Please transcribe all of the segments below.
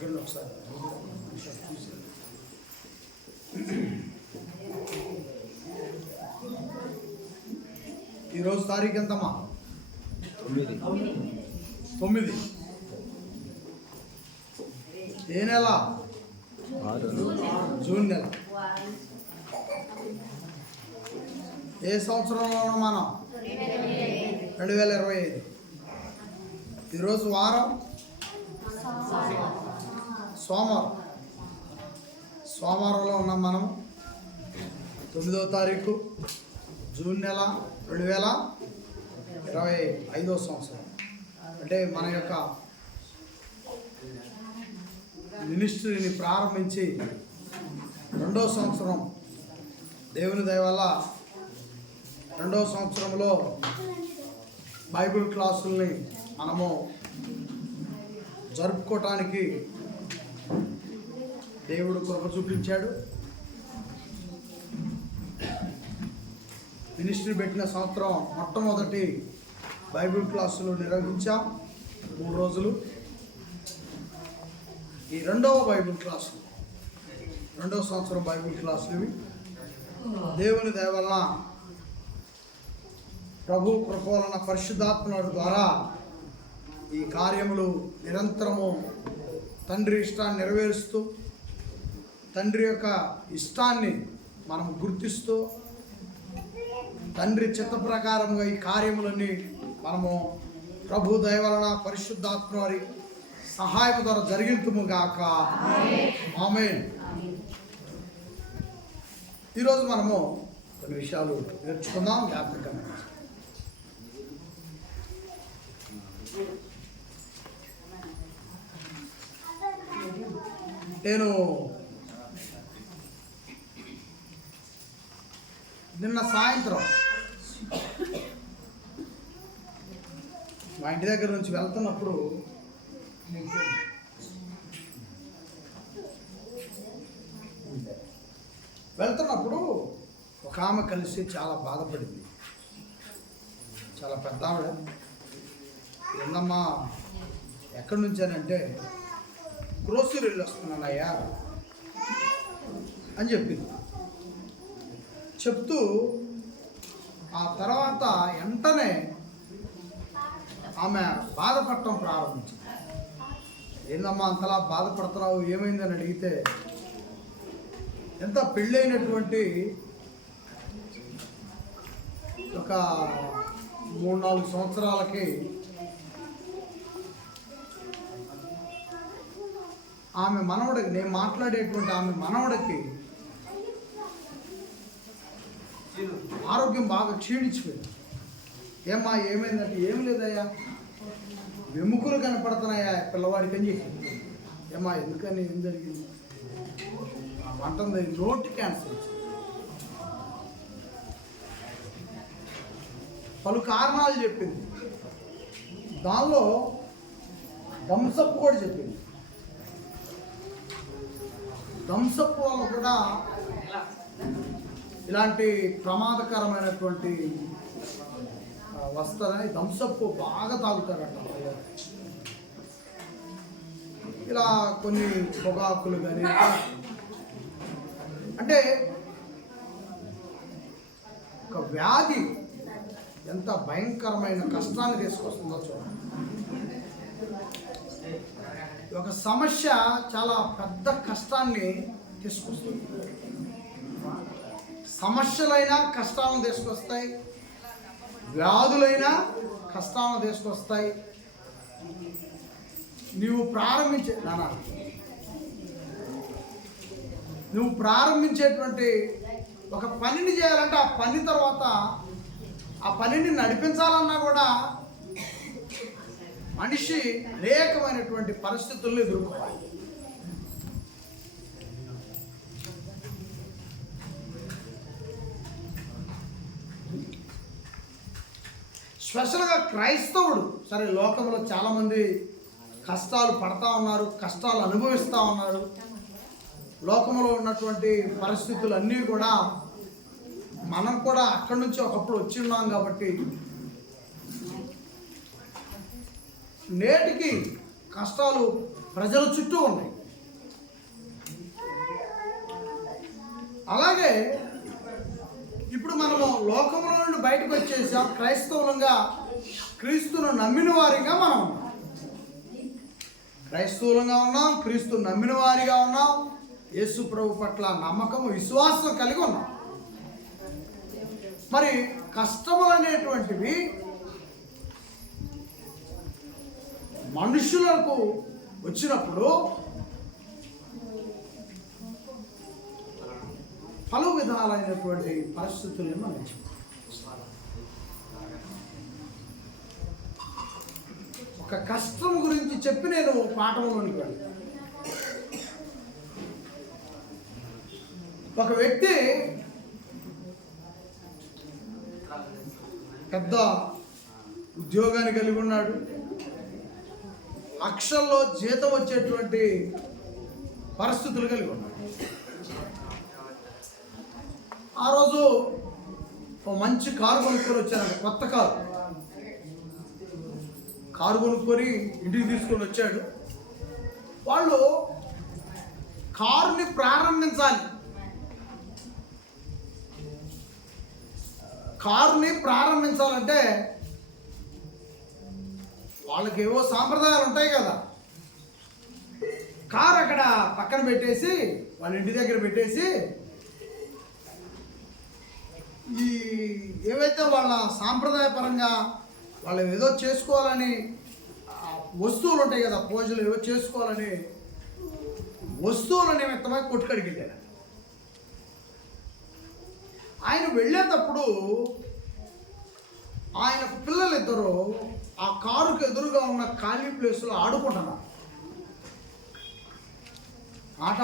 ఒకసారి ఈరోజు తారీఖు ఎంతమ్మా? 9. ఏ నెల? జూన్ నెల. ఏ సంవత్సరంలో మనం? 2025. ఈరోజు వారం సోమవారంలో ఉన్నాం మనం. 9వ తారీఖు జూన్ నెల 2025వ సంవత్సరం. అంటే మన యొక్క మినిస్ట్రీని ప్రారంభించి 2వ సంవత్సరం. దేవుని దయ వల్ల 2వ సంవత్సరంలో బైబిల్ క్లాసుల్ని మనము జరుపుకోవటానికి దేవుడు కృప చూపించాడు. మినిస్ట్రీ పెట్టిన సంవత్సరం మొట్టమొదటి బైబిల్ క్లాసులు నిర్వహించాం 3 రోజులు. ఈ 2వ బైబిల్ క్లాసు 2వ సంవత్సరం బైబిల్ క్లాసులు ఇవి. దేవుని దయ వలన ప్రభు కృప వలన పరిశుద్ధాత్మ ద్వారా ఈ కార్యములు నిరంతరము తండ్రి ఇష్టాన్ని నెరవేరుస్తూ, తండ్రి యొక్క ఇష్టాన్ని మనం గుర్తిస్తూ, తండ్రి చిత్త ప్రకారంగా ఈ కార్యములన్నీ మనము ప్రభు దయ వలన పరిశుద్ధాత్మ వారి సహాయం ద్వారా జరిగింతుము గాక. ఆమేన్. ఈరోజు మనము కొన్ని విషయాలు నేర్చుకుందాం. జ్ఞాపకంగా నేను నిన్న సాయంత్రం మా ఇంటి దగ్గర నుంచి వెళ్తున్నప్పుడు ఒక ఆమె కలిసి చాలా బాధపడింది. చాలా పెద్ద ఆవిడ. ఏందమ్మా ఎక్కడి నుంచానంటే, గ్రోసరీ వెళ్ళి వస్తున్నానయ్యా అని చెప్పింది. చెప్తూ ఆ తర్వాత వెంటనే ఆమె బాధపడటం ప్రారంభించింది. ఏందమ్మా అంతలా బాధపడుతున్నావు, ఏమైందని అడిగితే, ఎంత పెళ్ళైనటువంటి ఒక 3-4 సంవత్సరాలకి ఆమె మనవడికి, నేను మాట్లాడేటువంటి ఆమె మనవడికి ఆరోగ్యం బాగా క్షీణించిపోయింది. ఏమ్మా ఏమైందంటే, ఏం లేదయ్యా వెముకలు కనపడుతున్నాయా పిల్లవాడికి అని చెప్పి. ఏమ్మా ఎందుకని, ఏం జరిగింది అంటుంది. నోటి క్యాన్సర్. పలు కారణాలు చెప్పింది. దానిలో థమ్సప్ కూడా చెప్పింది. థమ్సప్ వల్ల కూడా ఇలాంటి ప్రమాదకరమైనటువంటి వస్తారని థమ్సప్ బాగా తాగుతారట. ఇలా కొన్ని పొగాకులు కానీ, అంటే ఒక వ్యాధి ఎంత భయంకరమైన కష్టాన్ని తీసుకొస్తుందో చూడండి. ఒక సమస్య చాలా పెద్ద కష్టాన్ని తీసుకొస్తుంది. సమస్యలైనా కష్టాలను తీసుకొస్తాయి, వ్యాధులైనా కష్టాలను తీసుకొస్తాయి. నువ్వు ప్రారంభించేటువంటి ఒక పనిని చేయాలంటే, ఆ పని తర్వాత ఆ పనిని నడిపించాలన్నా కూడా మనిషి అనేకమైనటువంటి పరిస్థితులను ఎదుర్కోవాలి. స్పెషల్గా క్రైస్తవుడు, సరే లోకంలో చాలామంది కష్టాలు పడతా ఉన్నారు, కష్టాలు అనుభవిస్తూ ఉన్నారు. లోకంలో ఉన్నటువంటి పరిస్థితులు అన్నీ కూడా మనం కూడా అక్కడి నుంచి ఒకప్పుడు వచ్చి ఉన్నాం కాబట్టి నేటికి కష్టాలు ప్రజల చుట్టూ ఉన్నాయి. అలాగే ఇప్పుడు మనము లోకంలో నుండి బయటకు వచ్చేసాం, క్రైస్తవులంగా క్రీస్తును నమ్మిన వారిగా మనం ఉన్నాం. క్రైస్తవులంగా ఉన్నాం, క్రీస్తు నమ్మిన వారిగా ఉన్నాం, యేసు ప్రభు పట్ల నమ్మకం విశ్వాసం కలిగి ఉన్నాం. మరి కష్టములు అనేటువంటివి మనుషులకు వచ్చినప్పుడు పలు విధాలైనటువంటి పరిస్థితులను మనం ఒక కష్టం గురించి చెప్పి నేను పాఠంలోనికి వెళ్ళాను. ఒక వ్యక్తి పెద్ద ఉద్యోగాన్ని కలిగి ఉన్నాడు, లక్షల్లో జీతం వచ్చేటువంటి పరిస్థితులు కలిగి ఉన్నాడు. ఆ రోజు ఒక మంచి కారు కొనుక్కొని వచ్చాడు, కొత్త కారు కొనుక్కొని ఇంటికి తీసుకొని వచ్చాడు. వాళ్ళు కారుని ప్రారంభించాలంటే వాళ్ళకి ఏవో సాంప్రదాయాలు ఉంటాయి కదా. కారు అక్కడ పక్కన పెట్టేసి వాళ్ళ ఇంటి దగ్గర పెట్టేసి ఈ ఏవైతే వాళ్ళ సాంప్రదాయపరంగా వాళ్ళు ఏదో చేసుకోవాలని వస్తువులు ఉంటాయి కదా, పూజలు ఏవో చేసుకోవాలని వస్తువుల నిమిత్తమై కొట్టుకడికి వెళ్ళారు. ఆయన వెళ్ళేటప్పుడు ఆయన పిల్లలిద్దరూ ఆ కారుకు ఎదురుగా ఉన్న ఖాళీ ప్లేస్లో ఆట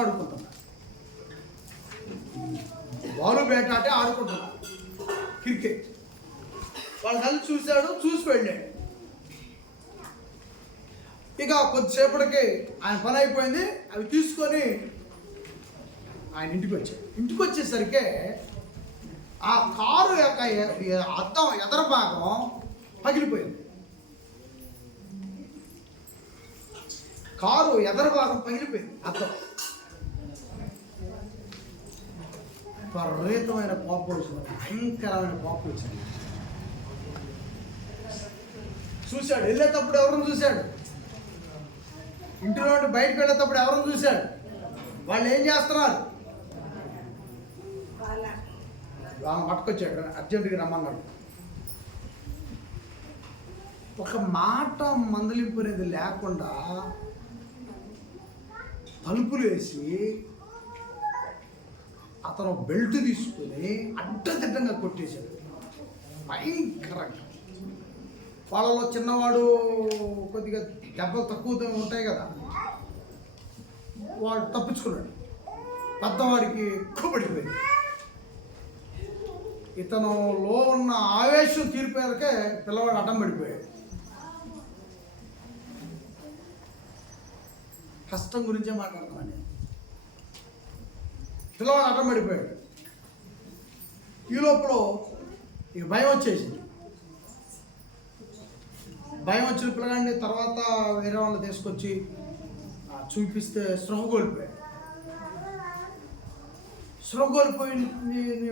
ఆడుకుంటున్నారు. బాలు బ్యాట్ ఆటే ఆడుకుంటున్నారు, క్రికెట్. వాళ్ళ తల్లి చూసి వెళ్ళాడు. ఇక కొద్దిసేపటికి ఆయన పని అయిపోయింది, అవి తీసుకొని ఆయన ఇంటికి వచ్చేసరికి ఆ కారు యొక్క అద్దం ఎదర భాగం పగిలిపోయింది. అద్దం విపరీతమైన కోపం వచ్చింది, భయంకరమైన కోపం వచ్చింది. చూశాడు, వెళ్ళేటప్పుడు ఎవరిని చూశాడు, ఇంటిలో బయటకు వెళ్ళేటప్పుడు ఎవరిని చూశాడు, వాళ్ళు ఏం చేస్తున్నారు, పట్టుకొచ్చాడు, అర్జెంటుగా రమ్మన్నాడు. ఒక మాట మందలింపు అనేది లేకుండా తలుపులు వేసి అతను బెల్ట్ తీసుకుని అడ్డదిడ్డంగా కొట్టేశాడు, భయంకరంగా. వాళ్ళలో చిన్నవాడు కొద్దిగా దెబ్బలు తక్కువ ఉంటాయి కదా, వాడు తప్పించుకున్నాడు. పెద్దవాడికి ఎక్కువ పడిపోయింది. ఇతనులో ఉన్న ఆవేశం తీరిపోయాకే పిల్లవాడు అడ్డం పడిపోయాడు. కష్టం గురించే మాట్లాడుతున్నాను నేను. పిల్లవాడు అడ్డం పడిపోయాడు. ఈ లోపల ఇక భయం వచ్చేసింది. భయం వచ్చిన పిల్లగాడిని తర్వాత వేరే వాళ్ళు తీసుకొచ్చి చూపిస్తే స్పృహ కోల్పోయి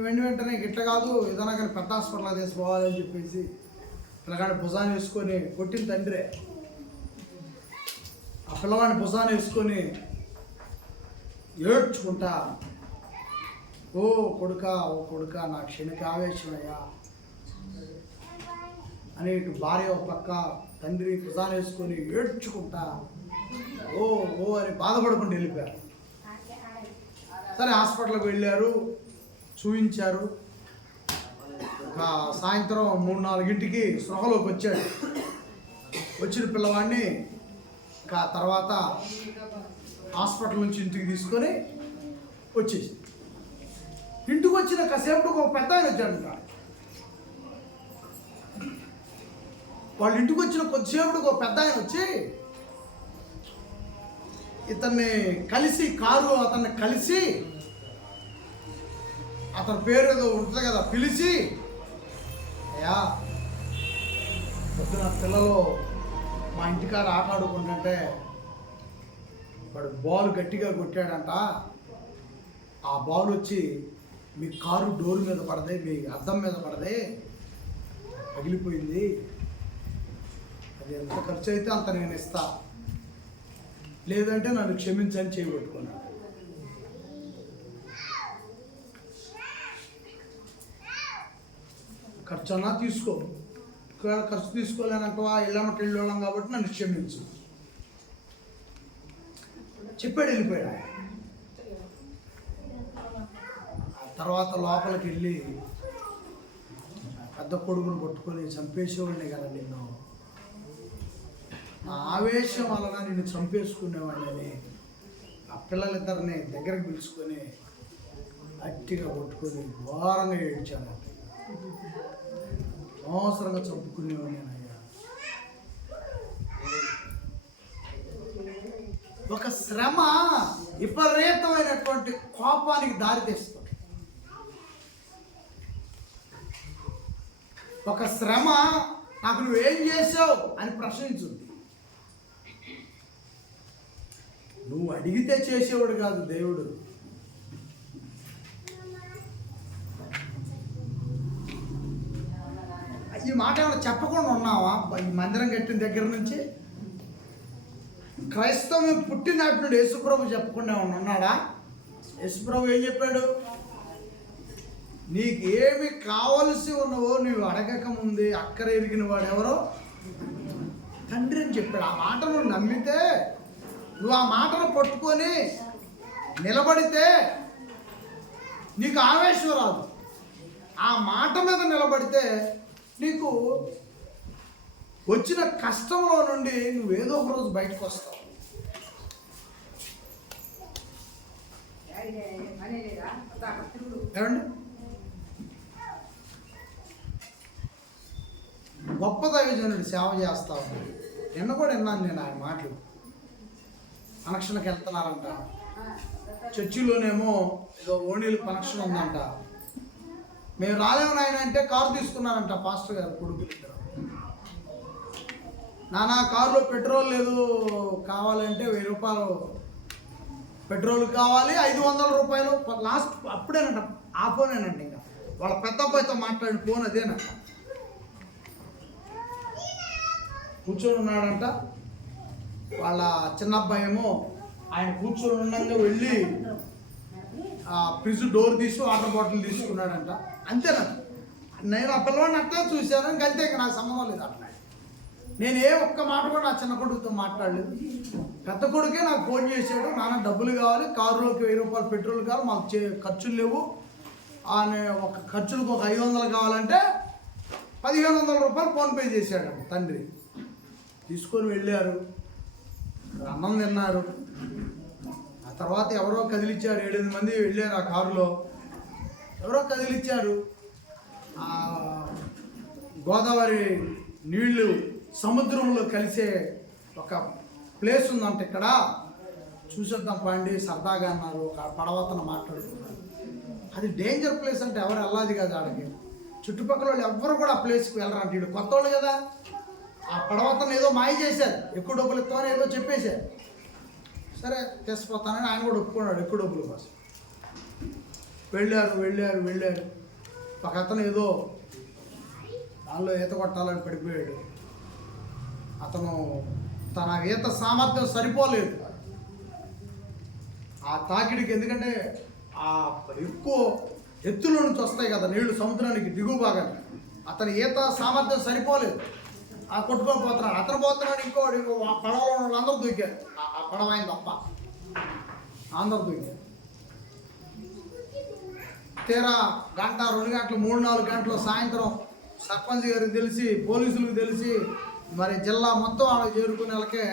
వెంటనే గిట్ల కాదు, ఏదైనా కానీ పెద్ద హాస్పిటల్గా తీసుకోవాలని చెప్పేసి పిల్లగాడిని భుజాన్ని వేసుకొని కొట్టిన తండ్రే ఆ పిల్లవాడిని భుజాన్ని వేసుకొని ఏడ్చుకుంటా, ఓ కొడుక నా క్షణిక ఆవేశమయ్యా అని ఇటు భార్య ఒక పక్క, తండ్రి భుజాన్ని వేసుకొని ఏడ్చుకుంటా ఓ అని బాధపడుకుంటూ వెళ్ళిపోయారు. సరే హాస్పిటల్కి వెళ్ళారు, చూపించారు. సాయంత్రం 3-4 స్పృహలోకి వచ్చాడు. వచ్చిన పిల్లవాడిని తర్వాత హాస్పిటల్ నుంచి ఇంటికి తీసుకొని వచ్చేసి, ఇంటికి వచ్చిన కాసేపటికి ఒక పెద్ద ఆయన వచ్చాడు. వాళ్ళు ఇంటికి వచ్చిన కొద్దిసేపటికి ఒక పెద్ద ఆయన వచ్చి అతన్ని కలిసి అతని పేరు ఏదో ఉంటుంది కదా, పిలిచి, అయ్యా పొద్దున పిల్లలు మా ఇంటికాడ ఆట ఆడుకుంటుంటే వాడు బాల్ గట్టిగా కొట్టాడంట. ఆ బాల్ వచ్చి మీ కారు డోర్ మీద పడదే, మీ అద్దం మీద పడదే, పగిలిపోయింది. అది ఎంత ఖర్చు అయితే అంత నేను ఇస్తా, లేదంటే నన్ను క్షమించని చేయబట్టుకున్నాను. ఖర్చు అన్నా తీసుకో, ఒకవేళ ఖర్చు తీసుకోలేనంటవా, ఇళ్ళమట్టి వెళ్ళాం కాబట్టి నన్ను క్షమించు చెప్పాడు, వెళ్ళిపోయాడు ఆయన. ఆ తర్వాత లోపలికి వెళ్ళి పెద్ద కొడుకును పట్టుకొని చంపేసేవాడిని కదా నిన్ను, నా ఆవేశం వలన నిన్ను చంపేసుకునేవాడిని. ఆ పిల్లలిద్దరిని దగ్గరకు పిలుచుకొని గట్టిగా పట్టుకొని ఘోరంగా ఏడ్చాను. అవసరంగా చంపుకునేవాడిని అయ్యా. ఒక శ్రమ విపరీతమైనటువంటి కోపానికి దారితీస్తుంది. ఒక శ్రమ నాకు నువ్వేం చేసావు అని ప్రశ్నించుంది. నువ్వు అడిగితే చేసేవాడు కాదు దేవుడు. ఈ మాట ఏమైనా చెప్పకుండా ఉన్నావా? ఈ మందిరం కట్టిన దగ్గర నుంచి క్రైస్తవం పుట్టినట్టు నుండి యేసుప్రభు చెప్పకుండా ఉన్నాడా? యేసుప్రభు ఏం చెప్పాడు? నీకేమి కావలసి ఉన్నవో నువ్వు అడగక ముందే అక్కర ఎరిగిన వాడు ఎవరో తండ్రి అని చెప్పాడు. ఆ మాట నువ్వు నమ్మితే, నువ్వు ఆ మాటను పట్టుకొని నిలబడితే నీకు ఆవేశం రాదు. ఆ మాట మీద నిలబడితే నీకు వచ్చిన కష్టంలో నుండి నువ్వేదో ఒక రోజు బయటకు వస్తావు. ఏమండి, గొప్ప దైవజనుడు సేవ చేస్తా ఉన్నాడు. నిన్న కూడా విన్నాను నేను ఆయన మాటలు. కనెక్షన్కి వెళ్తున్నారంట, చర్చిలోనేమో ఏదో ఓణీలు కనెక్షన్ ఉందంట. మేము రాలేము నాయన అంటే కారు తీసుకున్నారంట పాస్టర్ గారు కొడుకులు ఇద్దరు. నానా కారులో పెట్రోల్ లేదు, కావాలంటే 1000 రూపాయలు పెట్రోల్ కావాలి, 500 రూపాయలు లాస్ట్. అప్పుడేనంట, ఆ ఫోనేనంట. ఇంకా వాళ్ళ పెద్ద అబ్బాయితో మాట్లాడిన ఫోన్ అదేనంట. కూర్చొని ఉన్నాడంట. వాళ్ళ చిన్న అబ్బాయి ఏమో ఆయన కూర్చొని ఉండగా వెళ్ళి ఆ ఫ్రిడ్జ్ డోర్ తీసి వాటర్ బాటిల్ తీసుకున్నాడంట. అంతేనా? నేను ఆ పిల్లవాడిని అట్లా చూశాను, ఇంకంతే. ఇంకా నాకు సంబంధం లేదు అట్లా. నేను ఏ ఒక్క మాట కూడా నా చిన్న కొడుకుతో మాట్లాడలేదు. పెద్ద కొడుకే నాకు ఫోన్ చేశాడు, నాన్న డబ్బులు కావాలి, కారులోకి 1000 రూపాయలు పెట్రోల్ కావాలి, మాకు ఖర్చులు లేవు, ఒక ఖర్చులకు ఒక 500 కావాలంటే 1500 రూపాయలు ఫోన్పే చేశాడు తండ్రి. తీసుకొని వెళ్ళారు, అన్నం తిన్నారు. ఆ తర్వాత ఎవరో కదిలిచ్చారు, 7-8 మంది వెళ్ళారు ఆ కారులో. ఎవరో కదిలిచ్చారు. గోదావరి నీళ్లు సముద్రంలో కలిసే ఒక ప్లేస్ ఉందంట, ఇక్కడ చూసేద్దాం పండి సరదాగా అన్నారు. ఒక పడవతను మాట్లాడుతున్నారు. అది డేంజర్ ప్లేస్ అంటే ఎవరు వెళ్ళాది కదా ఆడికి. చుట్టుపక్కల వాళ్ళు ఎవ్వరు కూడా ఆ ప్లేస్కి వెళ్ళరంట. వీళ్ళు కొత్త వాళ్ళు కదా. ఆ పడవతను ఏదో మాయ చేశారు, ఎక్కువ డబ్బులు ఇస్తామని ఏదో చెప్పేశారు. సరే తీసుకుపోతానని ఆయన కూడా ఒప్పుకున్నాడు ఎక్కువ డబ్బుల కోసం. వెళ్ళారు. ఒక అతను ఏదో దానిలో ఈత కొట్టాలని పడిపోయాడు. అతను తన ఈత సామర్థ్యం సరిపోలేదు ఆ తాకిడికి. ఎందుకంటే ఆ ఎక్కువ ఎత్తుల నుంచి వస్తాయి కదా నీళ్లు సముద్రానికి దిగువ భాగాన్ని. అతని ఈత సామర్థ్యం సరిపోలేదు. ఆ కొట్టుకొని పోతున్నాడు. అతను పోతున్నాడు, ఇంకో పడవలో ఉన్న అందరూ దూకారు. ఆ పడవ ఆయన తప్ప అందరూ దూకారు. తీరా 1 గంట 2 గంటలు 3-4 గంటలు సాయంత్రం సర్పంచ్ గారికి తెలిసి, పోలీసులకు తెలిసి, మరి జిల్లా మొత్తం వాళ్ళకి చేరుకునేలకే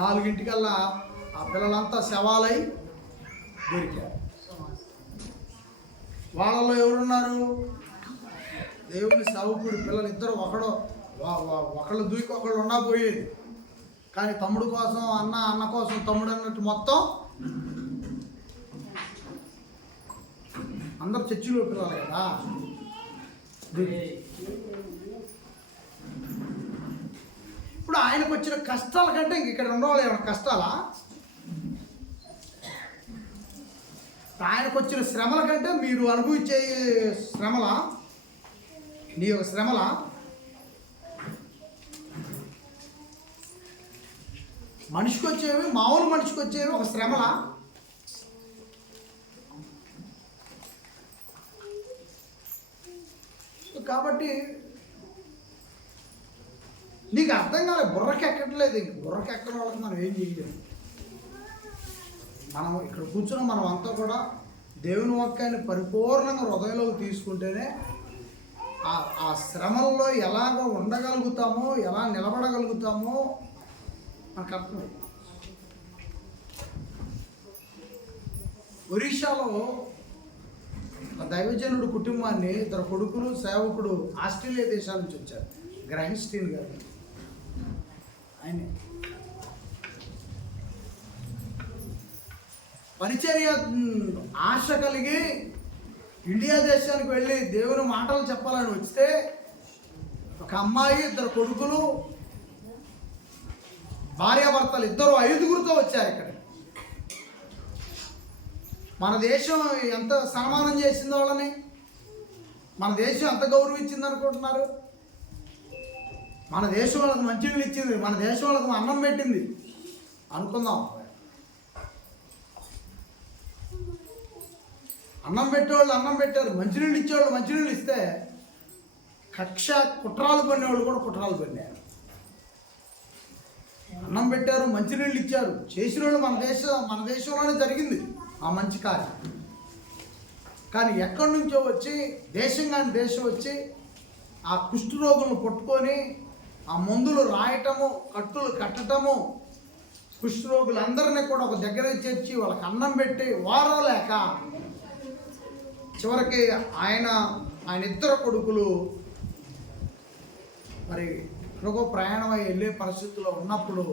4 ఆ పిల్లలంతా శవాలై దొరికారు. వాళ్ళలో ఎవరున్నారు? దేవుని సేవకుడి పిల్లలు ఇద్దరు. ఒకళ్ళు దూకి ఒకళ్ళు ఉన్నా పోయేది. కానీ తమ్ముడు కోసం అన్న కోసం తమ్ముడు అన్నట్టు మొత్తం అందరు చర్చిలో పిల్లలు కదా. ఇప్పుడు ఆయనకు వచ్చిన కష్టాల కంటే ఇంక ఇక్కడ ఉండవాలి ఏమైనా కష్టాలా? ఆయనకు వచ్చిన శ్రమల కంటే మీరు అనుభవించే శ్రమల, నీ యొక్క శ్రమల, మనిషికి వచ్చేవి, మామూలు మనిషికి వచ్చేవి ఒక శ్రమల, కాబట్టి నీకు అర్థం కాలేదు, బుర్రకెక్కట్లేదు. ఇంక బుర్రకెక్కని వాళ్ళకి మనం ఏం చేయలేము. మనం ఇక్కడ కూర్చున్న మనం అంతా కూడా దేవుని వాక్యాన్ని పరిపూర్ణంగా హృదయంలోకి తీసుకుంటేనే ఆ శ్రమల్లో ఎలాగ ఉండగలుగుతామో, ఎలా నిలబడగలుగుతామో మనకు అర్థమైంది. ఒరిస్సాలో దైవజనుడు కుటుంబాన్ని, ఇద్దరు కొడుకులు, సేవకుడు ఆస్ట్రేలియా దేశాల నుంచి వచ్చారు. గ్రైన్స్టీన్ గారు ఆయన పరిచర్య ఆశ కలిగి ఇండియా దేశానికి వెళ్ళి దేవుని మాటలు చెప్పాలని వస్తే ఒక అమ్మాయి, ఇద్దరు కొడుకులు, భార్యాభర్తలు ఇద్దరు 5గురితో వచ్చారు. ఇక్కడ మన దేశం ఎంత సన్మానం చేసింది వాళ్ళని, మన దేశం ఎంత గౌరవించింది అనుకుంటున్నారు? మన దేశం వాళ్ళకి మంచినీళ్ళు ఇచ్చింది, మన దేశం వాళ్ళకి అన్నం పెట్టింది అనుకుందాం. అన్నం పెట్టేవాళ్ళు అన్నం పెట్టారు, మంచినీళ్ళు ఇచ్చేవాళ్ళు మంచినీళ్ళు ఇస్తే కక్ష కుట్రాలు పడినవాళ్ళు కూడా కుట్రాలు పడినారు. అన్నం పెట్టారు, మంచినీళ్ళు ఇచ్చారు, చేసిన వాళ్ళు మన దేశంలోనే జరిగింది ఆ మంచి కార్యం. కానీ ఎక్కడి నుంచో వచ్చి, దేశం కాని దేశం వచ్చి ఆ కుష్ఠరోగులను పట్టుకొని ఆ మందులు రాయటము, కట్టులు కట్టటము, కుష్ఠరోగులందరినీ కూడా ఒక దగ్గర చేర్చి వాళ్ళకి అన్నం పెట్టి వారలేక చివరికి ఆయన ఇద్దరు కొడుకులు మరి ఎక్కడికో ప్రయాణమై వెళ్ళే పరిస్థితుల్లో ఉన్నప్పుడు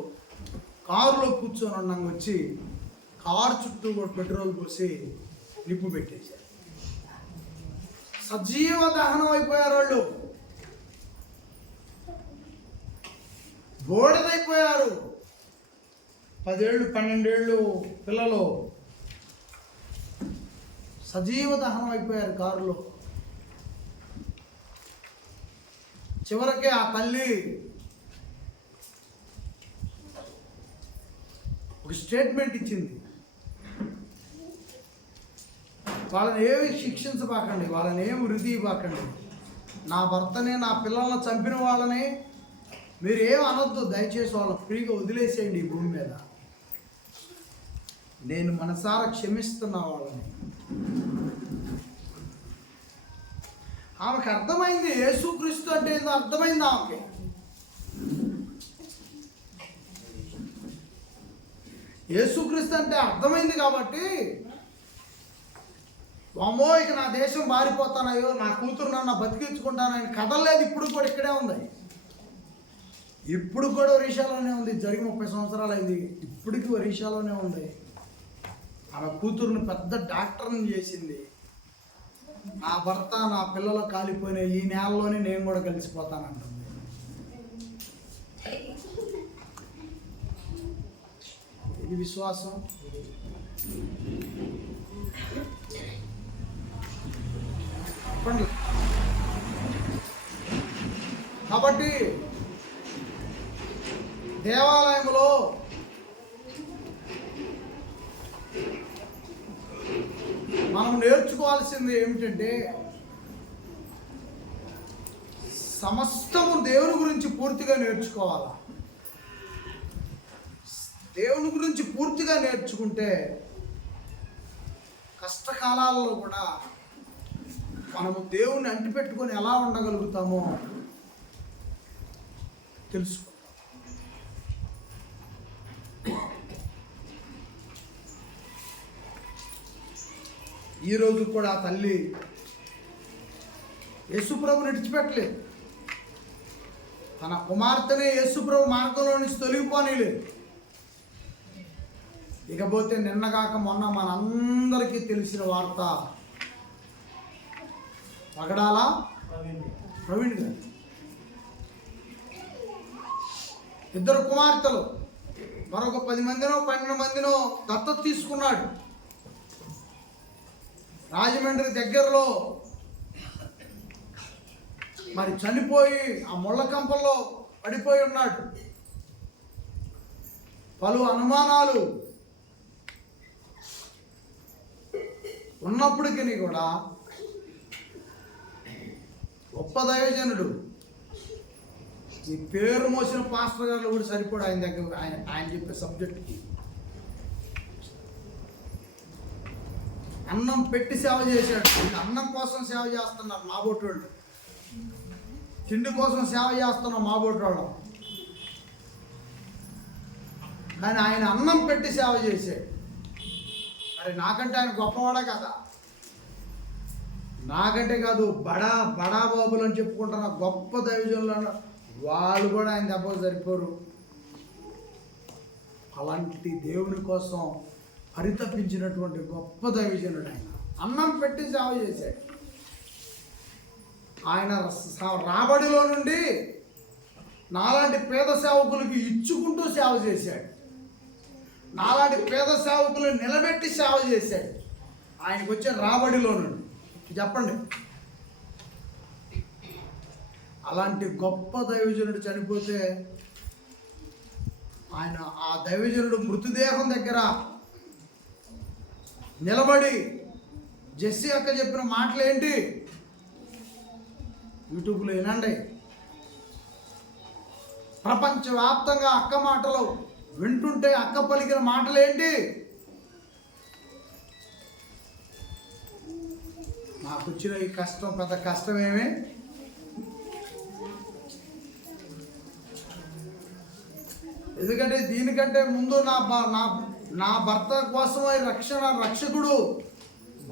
కారులో కూర్చొని ఉన్నాక వచ్చి కారు చుట్టూ కూడా పెట్రోల్ పోసి నిప్పు పెట్టేశారు. సజీవ దహనం అయిపోయారు వాళ్ళు, బోడదైపోయారు. 10 ఏళ్ళు 12 ఏళ్ళు పిల్లలు సజీవ దహనం అయిపోయారు కారులో. చివరికి ఆ తల్లి ఒక స్టేట్మెంట్ ఇచ్చింది, వాళ్ళని ఏమి శిక్షించబాకండి, వాళ్ళని ఏమి వృద్ధి ఇవ్వకండి, నా భర్తని నా పిల్లలను చంపిన వాళ్ళని మీరు ఏం అనొద్దు, దయచేసి వాళ్ళని ఫ్రీగా వదిలేసేయండి ఈ భూమి మీద, నేను మనసారా క్షమిస్తున్నా వాళ్ళని. ఆమెకు అర్థమైంది యేసుక్రీస్తు అంటే ఏదో అర్థమైంది ఆమెకి. యేసుక్రీస్తు అంటే అర్థమైంది కాబట్టి అమ్మో ఇక నా దేశం మారిపోతానయ్యో, నా కూతురు నన్ను బతికించుకుంటానని కదలలేదు. ఇప్పుడు కూడా ఇక్కడే ఉంది, ఇప్పుడు కూడా ఒరిస్సాలోనే ఉంది. జరిగి 30 సంవత్సరాలు అయింది, ఇప్పటికీ ఒరిస్సాలోనే ఉంది. ఆమె కూతురుని పెద్ద డాక్టర్ని చేసింది. నా భర్త నా పిల్లలు కాలిపోయిన ఈ నేలలోనే నేను కూడా కలిసిపోతానంటుంది. ఇది విశ్వాసం. కాబట్టి దేవాలయంలో మనం నేర్చుకోవాల్సింది ఏమిటంటే సమస్తము దేవుని గురించి పూర్తిగా నేర్చుకోవాలా. దేవుని గురించి పూర్తిగా నేర్చుకుంటే కష్టకాలాల్లో కూడా మనము దేవుణ్ణి అంటిపెట్టుకొని ఎలా ఉండగలుగుతామో తెలుసుకుంటాం. ఈరోజు కూడా ఆ తల్లి యేసుప్రభుని విడిచిపెట్టలేదు, తన కుమార్తెనే యేసుప్రభు మార్గంలో నుంచి తొలగిపోనీలేదు. ఇకపోతే నిన్నగాక మొన్న మనందరికీ తెలిసిన వార్త, పగడాల ప్రవీణ్ గారు ఇద్దరు కుమార్తెలు, మరొక 10 మందినో 12 మందినో దత్తత తీసుకున్నాడు. రాజమండ్రి దగ్గరలో మరి చనిపోయి ఆ ముళ్ళ కంపల్లో పడిపోయి ఉన్నాడు. పలు అనుమానాలు ఉన్నప్పటికీ కూడా గొప్ప దైవజనుడు, ఈ పేరు మోసిన పాస్టర్ గారు కూడా సరిపోడు ఆయన దగ్గర, ఆయన చెప్పే సబ్జెక్ట్కి. అన్నం పెట్టి సేవ చేశాడు. అన్నం కోసం సేవ చేస్తున్నారు మా బోటోళ్ళు, తిండి కోసం సేవ చేస్తున్నాం మా బోటోళ్ళం. కానీ ఆయన అన్నం పెట్టి సేవ చేశాడు. మరి నాకంటే ఆయన గొప్పవాడా కదా? నాకంటే కాదు, బడా బాబులు అని చెప్పుకుంటున్న గొప్ప దైవజనులు వాళ్ళు కూడా ఆయన దెబ్బలు సరిపోరు. అలాంటి దేవుని కోసం పరితపించినటువంటి గొప్ప దైవజనుడు ఆయన. అన్నం పెట్టి సేవ చేశాడు. ఆయన రాబడిలో నుండి నాలాంటి పేద సేవకులకి ఇచ్చుకుంటూ సేవ చేశాడు. నాలాంటి పేద సేవకులు నిలబెట్టి సేవ చేశాడు. ఆయనకు వచ్చే రాబడిలో నుండి చెప్పండి. అలాంటి గొప్ప దైవజనుడు చనిపోతే ఆయన ఆ దైవజనుడు మృతదేహం దగ్గర నిలబడి జెస్సీ అక్క చెప్పిన మాటలు ఏంటి? యూట్యూబ్లో వినండి. ప్రపంచవ్యాప్తంగా అక్క మాటలు వింటుంటే అక్క పలికిన మాటలు ఏంటి? నాకు వచ్చిన ఈ కష్టం పెద్ద కష్టమేమి, ఎందుకంటే దీనికంటే ముందు నా భర్త కోసమై రక్షకుడు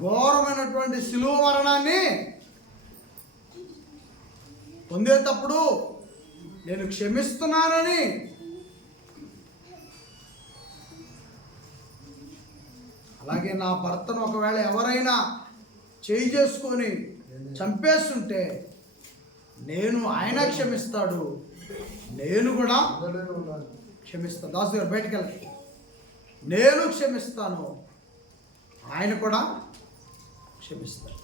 ఘోరమైనటువంటి శిలువ మరణాన్ని పొందేటప్పుడు నేను క్షమిస్తున్నానని అలాగే నా భర్తను ఒకవేళ ఎవరైనా చేయి చేసుకొని చంపేస్తుంటే ఆయన క్షమిస్తాడు, నేను కూడా క్షమిస్తాను. దాసు గారు బయటికి వెళ్ళి, నేను క్షమిస్తాను, ఆయన కూడా క్షమిస్తాడు.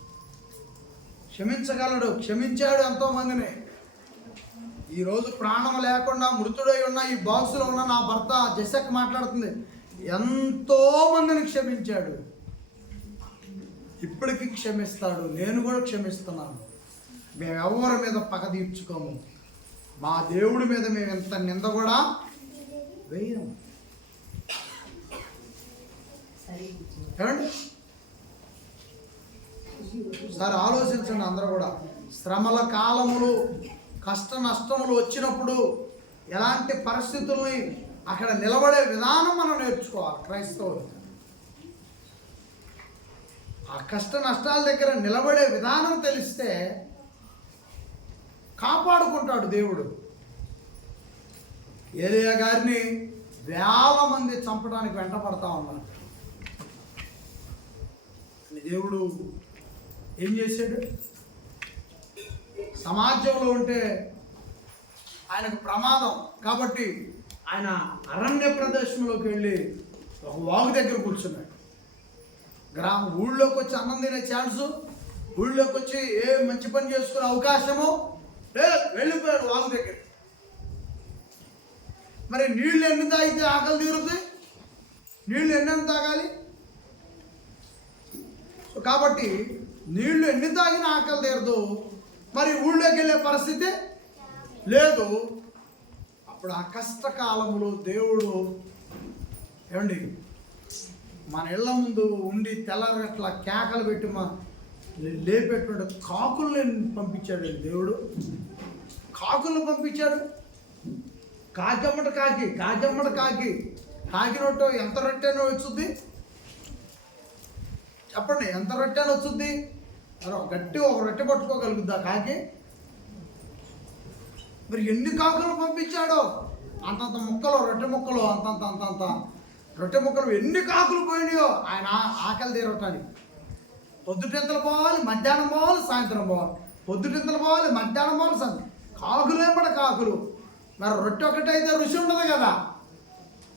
క్షమించగలడు, క్షమించాడు ఎంతోమందిని. ఈరోజు ప్రాణం లేకుండా మృతుడై ఉన్న ఈ బాక్సులో ఉన్న నా భర్త జెస్సక్ మాట్లాడుతుంది, ఎంతోమందిని క్షమించాడు, ఇప్పటికీ క్షమిస్తాడు, నేను కూడా క్షమిస్తున్నాను. మేము ఎవరి మీద పగ తీర్చుకోము, మా దేవుడి మీద మేము ఎంత నింద కూడా వేయము. ఏమండి సార్ ఆలోచించండి అందరూ కూడా. శ్రమల కాలములు, కష్ట నష్టములు వచ్చినప్పుడు ఎలాంటి పరిస్థితుల్ని అక్కడ నిలబడే విధానం మనం నేర్చుకోవాలి. క్రైస్తవులు ఆ కష్ట నష్టాల దగ్గర నిలబడే విధానం తెలిస్తే కాపాడుకుంటాడు దేవుడు. ఏలియా గారిని వేల మంది చంపడానికి వెంట పడతా ఉన్నారు. దేవుడు ఏం చేశాడు? సమాజంలో ఉంటే ఆయనకు ప్రమాదం కాబట్టి ఆయన అరణ్య ప్రదేశంలోకి వెళ్ళి ఒక వాగు దగ్గర కూర్చున్నాడు. ఊళ్ళోకి వచ్చి అన్నం తినే ఛాన్సు, ఊళ్ళోకి వచ్చి ఏ మంచి పని చేసుకునే అవకాశము లేదు, వెళ్ళిపోయాడు వాగు దగ్గర. మరి నీళ్ళు ఎన్ని తాగితే ఆకలి తీరుతుంది? నీళ్ళు ఎన్ని తాగాలి? కాబట్టి నీళ్లు ఎన్ని తాగినా ఆకలి తీరదు. మరి ఊళ్ళోకి వెళ్ళే పరిస్థితి లేదు. అప్పుడు ఆ కష్టకాలంలో దేవుడు ఏమండి మన ఇళ్ళ ముందు ఉండి తెల్లరగట్ల కేకలు పెట్టి లేపేటువంటి కాకుల్ని పంపించాడు దేవుడు. కాకులను పంపించాడు. కాకమ్మట కాకి రొట్టె ఎంత రొట్టెనో వచ్చుద్ది చెప్పండి, ఎంత రొట్టెనో వచ్చుద్ది? గట్టి ఒక రొట్టె పట్టుకోగలుగుద్దా కాకి? మరి ఎన్ని కాకులు పంపించాడో, అంతంత ముక్కలు, రొట్టె ముక్కలు, అంతంత రొట్టె ముక్కలు ఎన్ని కాకులు పోయినాయో ఆయన ఆకలి తీరటానికి. పొద్దుటెంతలు పోవాలి, మధ్యాహ్నం పోవాలి, సాయంత్రం పోవాలి. పొద్దుటెంతలు పోవాలి, మధ్యాహ్నం పోవాలి, సాయంత్రం. కాకులేపడ కాకులు. మరి రొట్టె ఒకటైతే రుచి ఉండదు కదా.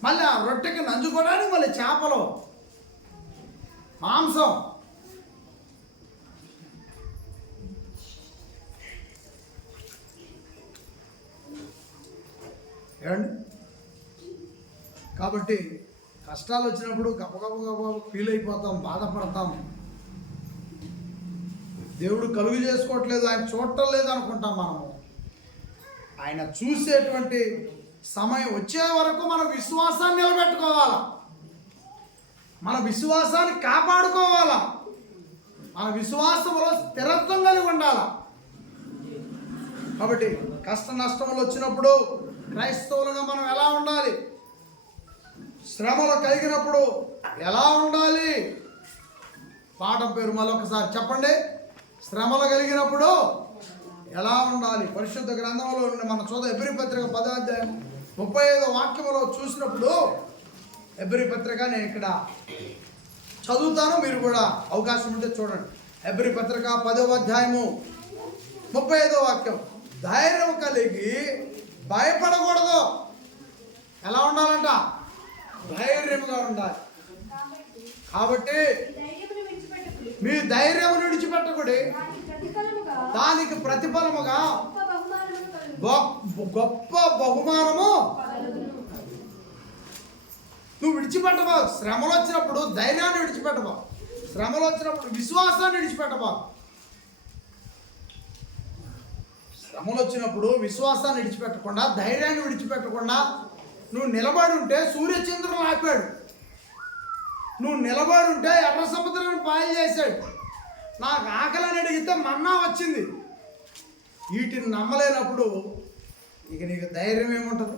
మళ్ళీ ఆ రొట్టెకి నంజుకోవడానికి మళ్ళీ చేపలు, మాంసం, కాబట్టి కష్టాలు వచ్చినప్పుడు గబగబ ఫీల్ అయిపోతాం, బాధపడతాం. దేవుడు కలుగు చేసుకోవట్లేదు, ఆయన చూడటం లేదు అనుకుంటాం. మనము ఆయన చూసేటువంటి సమయం వచ్చే వరకు మన విశ్వాసాన్ని నిలబెట్టుకోవాలా, మన విశ్వాసాన్ని కాపాడుకోవాలా, మన విశ్వాసంలో స్థిరత్వం కలిగి ఉండాలా. కాబట్టి కష్ట నష్టములు వచ్చినప్పుడు క్రైస్తవులుగా మనం ఎలా ఉండాలి, శ్రమలు కలిగినప్పుడు ఎలా ఉండాలి? పాఠం పేరు మరొకసారి చెప్పండి. శ్రమలు కలిగినప్పుడు ఎలా ఉండాలి? పరిశుద్ధ గ్రంథంలో మన హెబ్రీ పత్రిక 10వ అధ్యాయం 35వ వాక్యంలో చూసినప్పుడు, హెబ్రీ పత్రిక నేను ఇక్కడ చదువుతాను, మీరు కూడా అవకాశం ఉంటే చూడండి. హెబ్రీ పత్రిక 10వ అధ్యాయము 35వ వాక్యం. ధైర్యం కలిగి భయపడకూడదు. ఎలా ఉండాలంట? ధైర్యంగా ఉండాలి. కాబట్టి మీ ధైర్యం విడిచిపెట్టకూడదు, దానికి ప్రతిఫలముగా గొప్ప బహుమానము నువ్వు విడిచిపెట్టబా. శ్రమలు వచ్చినప్పుడు ధైర్యాన్ని విడిచిపెట్టబా, శ్రమలు వచ్చినప్పుడు విశ్వాసాన్ని విడిచిపెట్టబా. శ్రమలు వచ్చినప్పుడు విశ్వాసాన్ని విడిచిపెట్టకుండా, ధైర్యాన్ని విడిచిపెట్టకుండా నువ్వు నిలబడి ఉంటే సూర్యచంద్రులు ఆపాడు. నువ్వు నిలబడి ఉంటే ఎర్ర సముద్రాన్ని పాయలు చేశాడు. నాకు ఆకలిని అడిగితే మన్నా వచ్చింది. వీటిని నమ్మలేనప్పుడు ఇక నీకు ధైర్యం ఏముంటుంది?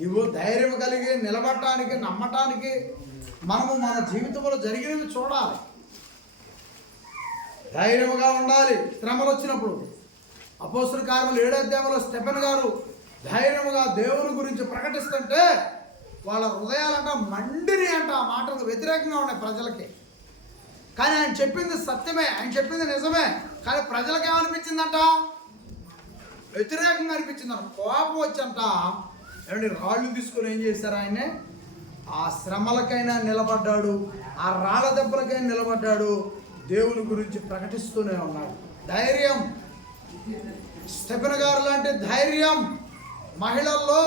నువ్వు ధైర్యం కలిగి నిలబడటానికి, నమ్మటానికి మనము మన జీవితంలో జరిగినవి చూడాలి, ధైర్యంగా ఉండాలి. శ్రమలు వచ్చినప్పుడు అపోస్తలుల కార్యములు 7వ అధ్యాయంలో స్టెఫెన్ గారు ధైర్యముగా దేవుని గురించి ప్రకటిస్తుంటే వాళ్ళ హృదయాలంట మండిని అంట. ఆ మాటలకు వ్యతిరేకంగా ఉన్నాయి ప్రజలకి. కానీ ఆయన చెప్పింది సత్యమే, ఆయన చెప్పింది నిజమే. కానీ ప్రజలకి ఏమనిపించిందంట? వ్యతిరేకంగా అనిపించిందంట. కోపం వచ్చంట. ఏమంటే రాళ్ళు తీసుకొని ఏం చేశారు? ఆయనే ఆ శ్రమలకైనా నిలబడ్డాడు, ఆ రాళ్ళ దెబ్బలకైనా నిలబడ్డాడు, దేవుని గురించి ప్రకటిస్తూనే ఉన్నాడు. ధైర్యం. స్టెఫెన్ గారు లాంటి ధైర్యం మహిళల్లో,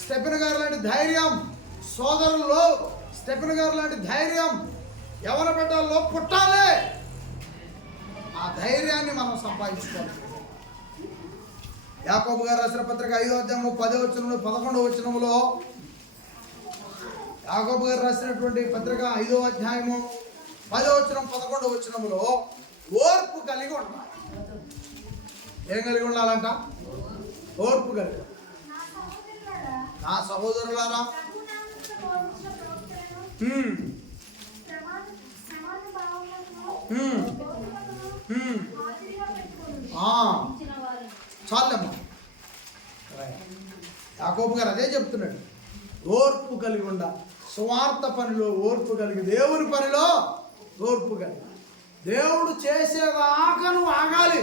స్టెఫెన్ గారు లాంటి ధైర్యం సోదరుల్లో, స్టెఫెన్ గారు లాంటి ధైర్యం యవన బిడ్డల్లో పుట్టాలి. ఆ ధైర్యాన్ని మనం సంపాదించుకోవాలి. యాకోబు గారు రాసిన పత్రిక 5వ అధ్యాయము 10వ వచనంలో 11వ వచనంలో, యాకోబు గారు రాసినటువంటి పత్రిక 5వ అధ్యాయము 10వ వచనం 11వ వచనంలో ఓర్పు కలిగి ఉండాలి. ఏం కలిగి ఉండాలంట? ఓర్పు కలిగి. నా సహోదరులారా, చాలమ్మా. యాకోబు గారు అదే చెప్తున్నాడు. ఓర్పు కలిగి ఉండ, స్వార్థ పనిలో ఓర్పు కలిగి, దేవుని పనిలో ఓర్పు కలిగి. దేవుడు చేసేదాకా నువ్వు ఆగాలి.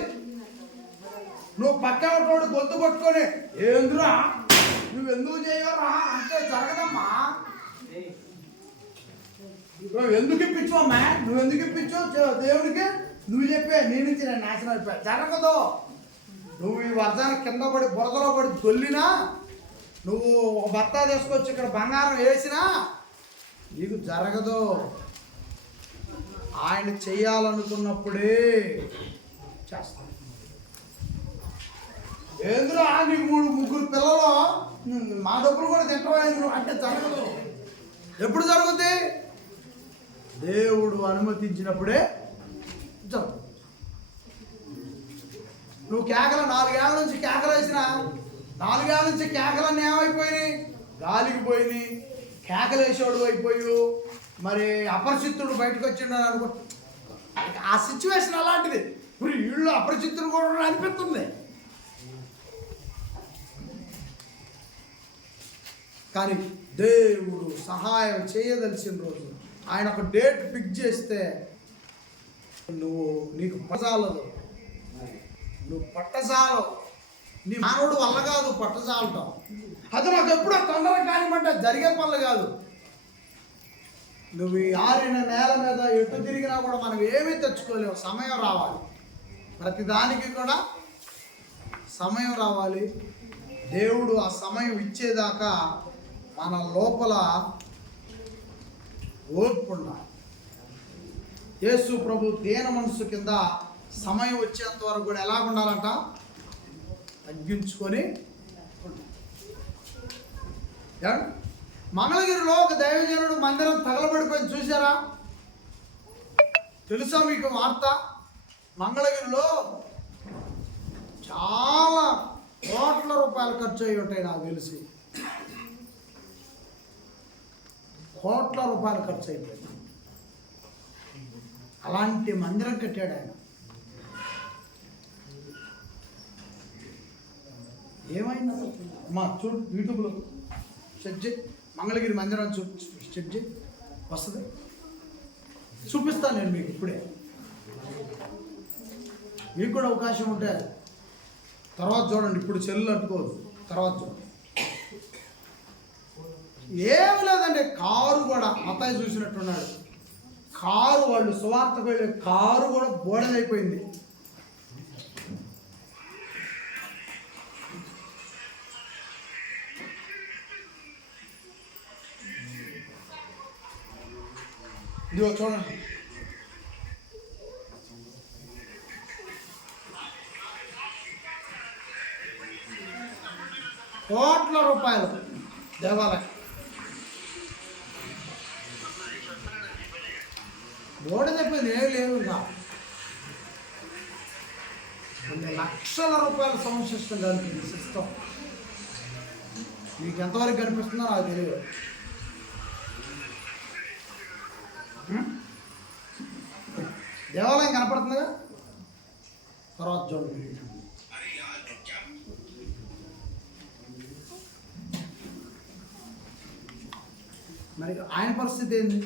నువ్వు పక్కనోడు గొంతు పట్టుకొని ఏంద్రా నువ్వెందుకు చేయరా అంటే జరగదమ్మా. ఎందుకు ఇప్పించవమ్మా? నువ్వెందుకు ఇప్పించావు దేవుడికి? నువ్వు చెప్పే నీ నుంచి నేను నాశనం అయిపోయా. జరగదు. నువ్వు ఈ వర్షాన్ని కింద పడి బురదలో పడి దొల్లినా, నువ్వు ఒక బత్తా తీసుకొచ్చి ఇక్కడ బంగారం వేసినా నీకు జరగదు. ఆయన చెయ్యాలనుకున్నప్పుడే చేస్తాను. ఏంద్రో నీకు 3-3 పిల్లలు, మా డబ్బులు కూడా తింటవా అంటే జరగదు. ఎప్పుడు జరుగుద్ది? దేవుడు అనుమతించినప్పుడే జరుగుతుంది. నువ్వు కేకలు 4 ఏళ్ళ నుంచి కేకలు వేసినా, 4 ఏళ్ళ నుంచి కేకలన్నీ ఏమైపోయినాయి? గాలికి పోయినాయి. కేకలు వేసేవాడు అయిపోయి మరి అపరిచిత్తుడు బయటకు వచ్చిండని అనుకో. ఆ సిచ్యువేషన్ అలాంటిది. ఇప్పుడు వీళ్ళు అపరిచిత్తుడు కూడా అనిపిస్తుంది. కానీ దేవుడు సహాయం చేయదలిసిన రోజు ఆయన ఒక డేట్ ఫిక్స్ చేస్తే నీకు పట్టజాలదు, నువ్వు పట్టజాలవు. నీ మానవుడు వల్ల కాదు పట్టజాలటం. అది నాకు ఎప్పుడో తొందరగా కానిమంటే జరిగే పనులు కాదు. నువ్వు ఈ ఆరిన నేల మీద ఎటు తిరిగినా కూడా మనం ఏమీ తెచ్చుకోలేవు. సమయం రావాలి. ప్రతిదానికి కూడా సమయం రావాలి. దేవుడు ఆ సమయం ఇచ్చేదాకా మన లోపల ఓర్పు ఉండాలి. యేసు ప్రభు దీన మనసు కింద సమయం వచ్చేంత వరకు కూడా ఎలా ఉండాలంట? తగ్గించుకొని ఉండాలి. మంగళగిరిలో ఒక దైవజనుడు మందిరం తగలబడిపోయింది, చూసారా? తెలుసా మీకు వార్త? మంగళగిరిలో చాలా కోట్ల రూపాయలు ఖర్చు అయ్యి ఉంటాయి, నాకు తెలిసి కోట్ల రూపాయలు ఖర్చు అయిపోయింది. అలాంటి మందిరం కట్టాడు ఆయన. ఏమైంది మా చూడు, యూట్యూబ్లో సెట్ చేయి, మంగళగిరి మందిరం సెట్ చేయి, వస్తుంది, చూపిస్తాను నేను మీకు ఇప్పుడే. మీకు కూడా అవకాశం ఉంటే తర్వాత చూడండి, ఇప్పుడు చెల్లు అంటుకోదు, తర్వాత చూడండి. ఏమి లేదండి, కారు కూడా మతాయి చూసినట్టున్నాడు. కారు, వాళ్ళు సువార్తకు వెళ్ళే కారు కూడా బోడదైపోయింది. ఇదిగో చూడండి, కోట్ల రూపాయలు దేవాలయం బోర్డు చెప్పింది, ఏం లేవు. ఇంకా కొన్ని లక్షల రూపాయల సౌండ్ సిస్టమ్ కలిపింది. సిస్టమ్ మీకు ఎంతవరకు కనిపిస్తుందో నాకు తెలియదు. దేవాలయం కనపడుతుందిగా, తర్వాత చూడండి. మరి ఆయన పరిస్థితి ఏంది?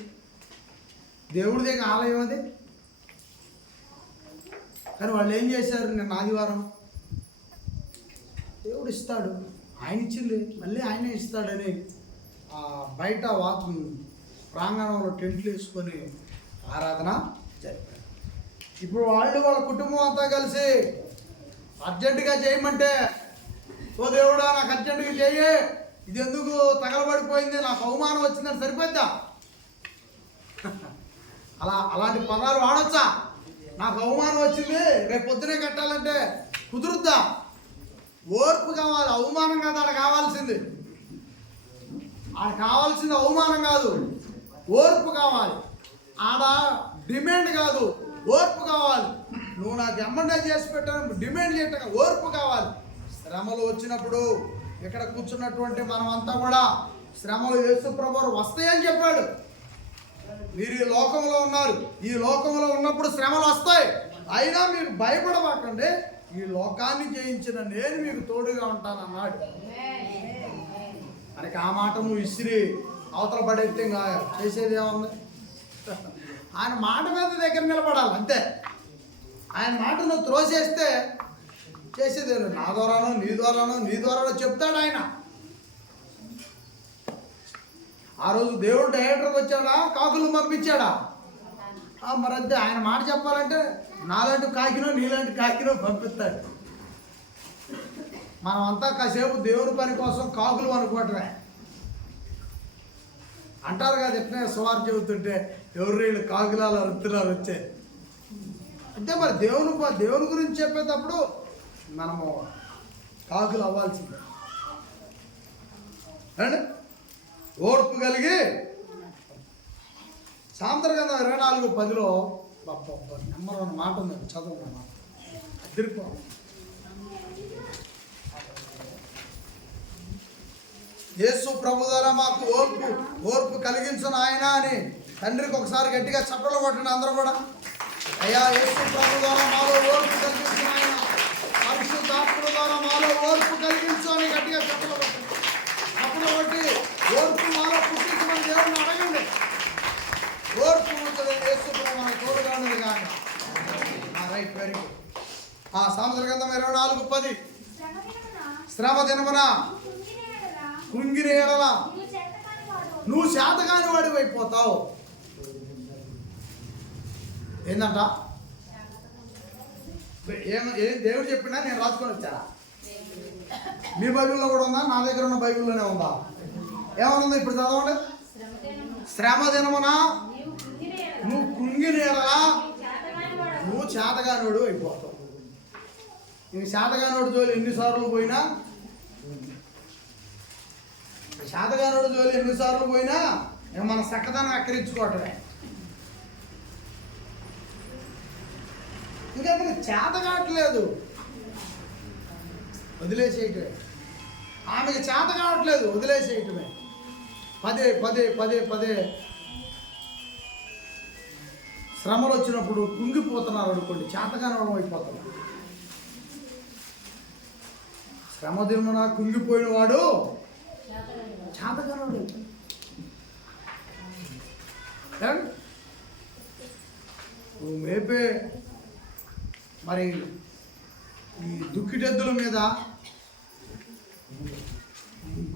దేవుడి దగ్గర ఆలయం అది, కానీ వాళ్ళు ఏం చేశారు? నిన్న ఆదివారం దేవుడు ఇస్తాడు, ఆయన ఇచ్చింది మళ్ళీ ఆయనే ఇస్తాడని బయట ప్రాంగణంలో టెంట్లు వేసుకొని ఆరాధన జరిపారు. ఇప్పుడు వాళ్ళ కుటుంబం అంతా కలిసి అర్జెంటుగా చేయమంటే, ఓ దేవుడా నాకు అర్జెంటుగా చెయ్యి, ఇది ఎందుకు తగలబడిపోయింది, నాకు అవమానం వచ్చిందని సరిపోద్దా? అలాంటి పదాలు వాడొచ్చా? నాకు అవమానం వచ్చింది, రేపు పొద్దునే కట్టాలంటే కుదురుద్దా? ఓర్పు కావాలి, అవమానం కాదు ఆడ కావాల్సింది. ఆడ కావాల్సింది అవమానం కాదు, ఓర్పు కావాలి. ఆడ డిమాండ్ కాదు, ఓర్పు కావాలి. నువ్వు నాకు ఎమ్మెల్యే చేసి పెట్టాను డిమాండ్ చేయటం, ఓర్పు కావాలి. శ్రమలు వచ్చినప్పుడు ఇక్కడ కూర్చున్నటువంటి మనమంతా కూడా శ్రమలు యేసు ప్రభువు వస్తాయని చెప్పాడు. మీరు ఈ లోకంలో ఉన్నారు, ఈ లోకంలో ఉన్నప్పుడు శ్రమలు వస్తాయి, అయినా మీరు భయపడమాకండి, ఈ లోకాన్ని జయించిన నేను మీకు తోడుగా ఉంటానన్నాడు. మనకి ఆ మాట నువ్వు ఇసిరి అవతల పడేస్తే ఇంకా చేసేది ఏముంది? ఆయన మాట మీద దగ్గర నిలబడాలి అంతే. ఆయన మాట నువ్వు త్రోసేస్తే చేసేది నా ద్వారానో నీ ద్వారానో చెప్తాడు ఆయన. ఆ రోజు దేవుడు డైరెక్టర్కి వచ్చాడా, కాకులు పంపించాడా? మరంతే. ఆయన మాట చెప్పాలంటే నాలాంటి కాకినో నీలాంటి కాకినో పంపిస్తాడు. మనమంతా కాసేపు దేవుని పని కోసం కాకులు అనుకోవటమే. అంటారు కదా, ఎట్లా సువార్త చెబుతుంటే ఎవరు వీళ్ళు కాకులాలు అరుతున్నారు వచ్చే. అంటే మరి దేవుని గురించి చెప్పేటప్పుడు మనము కాకులు అవ్వాల్సిందే అండి. ఓర్పు కలిగి సాంద్రగంధం 24:10 నెంబర్ 1 మాట ఉంది, చదువు మాట అదిరిపో. యేసు ప్రభు ద్వారా మాకు ఓర్పు కలిగించిన ఆయన అని తండ్రికి ఒకసారి గట్టిగా చప్పట్లు కొట్టండి అందరూ కూడా. అయ్యా, యేసు ప్రభు ద్వారా మాలో ఓర్పు కలిగించిన ఆయన, పరిశుద్ధాత్మ ద్వారా మాలో ఓర్పు కలిగించు అని గట్టిగా చప్పట్లు కొట్టండి. అప్పుడు ఒకటి ఓర్పు మాలో పుట్టించమని దేవుడిని అడగండి. ఓర్పు ఉంటుంది యేసు ప్రభు మన తోడుగా ఉన్నది కాక. Right, very good. సాంద్రగంధం 24:10 శ్రమ దినమున కృంగిన ఎడల నువ్వు శాతకాని వాడివి అయిపోతావు. ఏందంట? ఏం దేవుడు చెప్పినా నేను రాసుకొని వచ్చారా? మీ బైబిల్లో కూడా ఉందా? నా దగ్గర ఉన్న బైబిల్లోనే ఉందా? ఏమనుంది ఇప్పుడు చదవండి. శ్రమ దినమున నువ్వు కృంగిన ఎడలా నువ్వు చేతగానోడు అయిపోతావు. నీకు చేతగానోడు జోలి ఎన్నిసార్లు పోయినా, చేతగానోడు జోలి ఎన్నిసార్లు పోయినా మన చక్కదాన్ని అక్కరించుకోవటమే. ఇంకా చేత కావట్లేదు, వదిలేసేయటమే. ఆమెకి చేత కావట్లేదు, వదిలేసేయటమే. పదే పదే పదే పదే శ్రమలు వచ్చినప్పుడు కుంగిపోతున్నారు అనుకోండి, చేతగానవడం అయిపోతున్నారు. శ్రమ దినమున కుంగిపోయిన వాడు చేతగానవుడు. నువ్వు మేపే మరి ఈ దుక్కిటెద్దుల మీద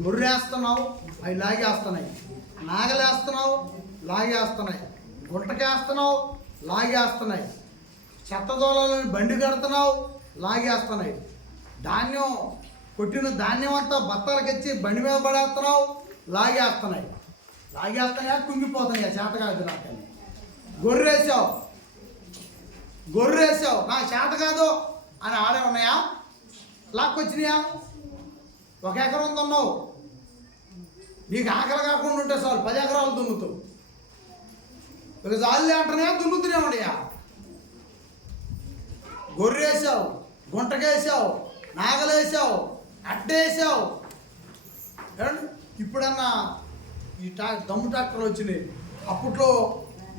గొర్రెస్తున్నావు, అవి లాగేస్తున్నాయి. నాగలేస్తున్నావు, లాగేస్తున్నాయి. గుంటకేస్తున్నావు, లాగేస్తున్నాయి. చెత్తదోళాలని బండి కడుతున్నావు, లాగేస్తున్నాయి. ధాన్యం కొట్టిన ధాన్యం అంతా బత్తాలకిచ్చి బండి మీద పడేస్తున్నావు, లాగేస్తున్నాయి. కుంగిపోతున్నాయి. చేత కాదు నాకు. గొర్రెసావు నాకు చేత కాదు అని ఆడే ఉన్నాయా? లాక్కొచ్చినాయా? 1 ఎకరం దున్నావు, నీకు ఆకలి కాకుండా ఉంటే చాలు 10 ఎకరాలు దున్నుతావు. ఇక జాలి అంటనే దున్నుతూనే ఉండయా? గొర్రెసావు, గుంటకేసావు, నాగలేసావు, అడ్డేసావు. ఇప్పుడన్నా ఈ దమ్ము ట్రాక్టర్లు వచ్చినాయి. అప్పట్లో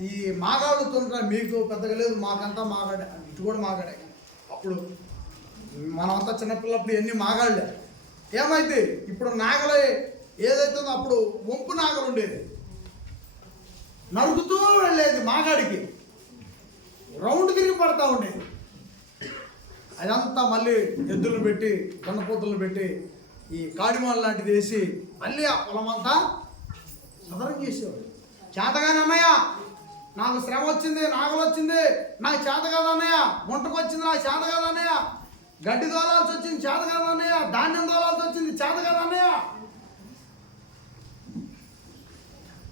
ఈ మాగాళ్ళు తుంటారు, మీకు పెద్దగా లేదు, మాకంతా మాగాడే. ఇటు కూడా మాగాడే. అప్పుడు మనమంతా చిన్నపిల్లప్పుడు ఎన్ని మాగాళ్ళే. ఏమైంది ఇప్పుడు నాగలే ఏదైతే ఉందో అప్పుడు వంపు నాగలు ఉండేది, నరుకుతూ వెళ్ళేది మాగాడికి, రౌండ్ తిరిగి పడతా ఉండేది. అదంతా మళ్ళీ ఎద్దులు పెట్టి కన్నపోతులు పెట్టి ఈ కాడిమాలు లాంటిది వేసి మళ్ళీ ఆ పొలమంతా సదరం చేసేవాడు. చేతగానే అన్నయ్య నాకు శ్రమ వచ్చింది, నాగలు వచ్చింది, నాకు చేత కాదు అన్నయ్య, గుంటకు వచ్చింది, నాకు చేత కాదు అన్నయ్య, గడ్డి దోలాల్సి వచ్చింది, చేత కాదు అన్నయ్య, ధాన్యం దోలాల్సి వచ్చింది, చేత కాదు అన్నయ్య.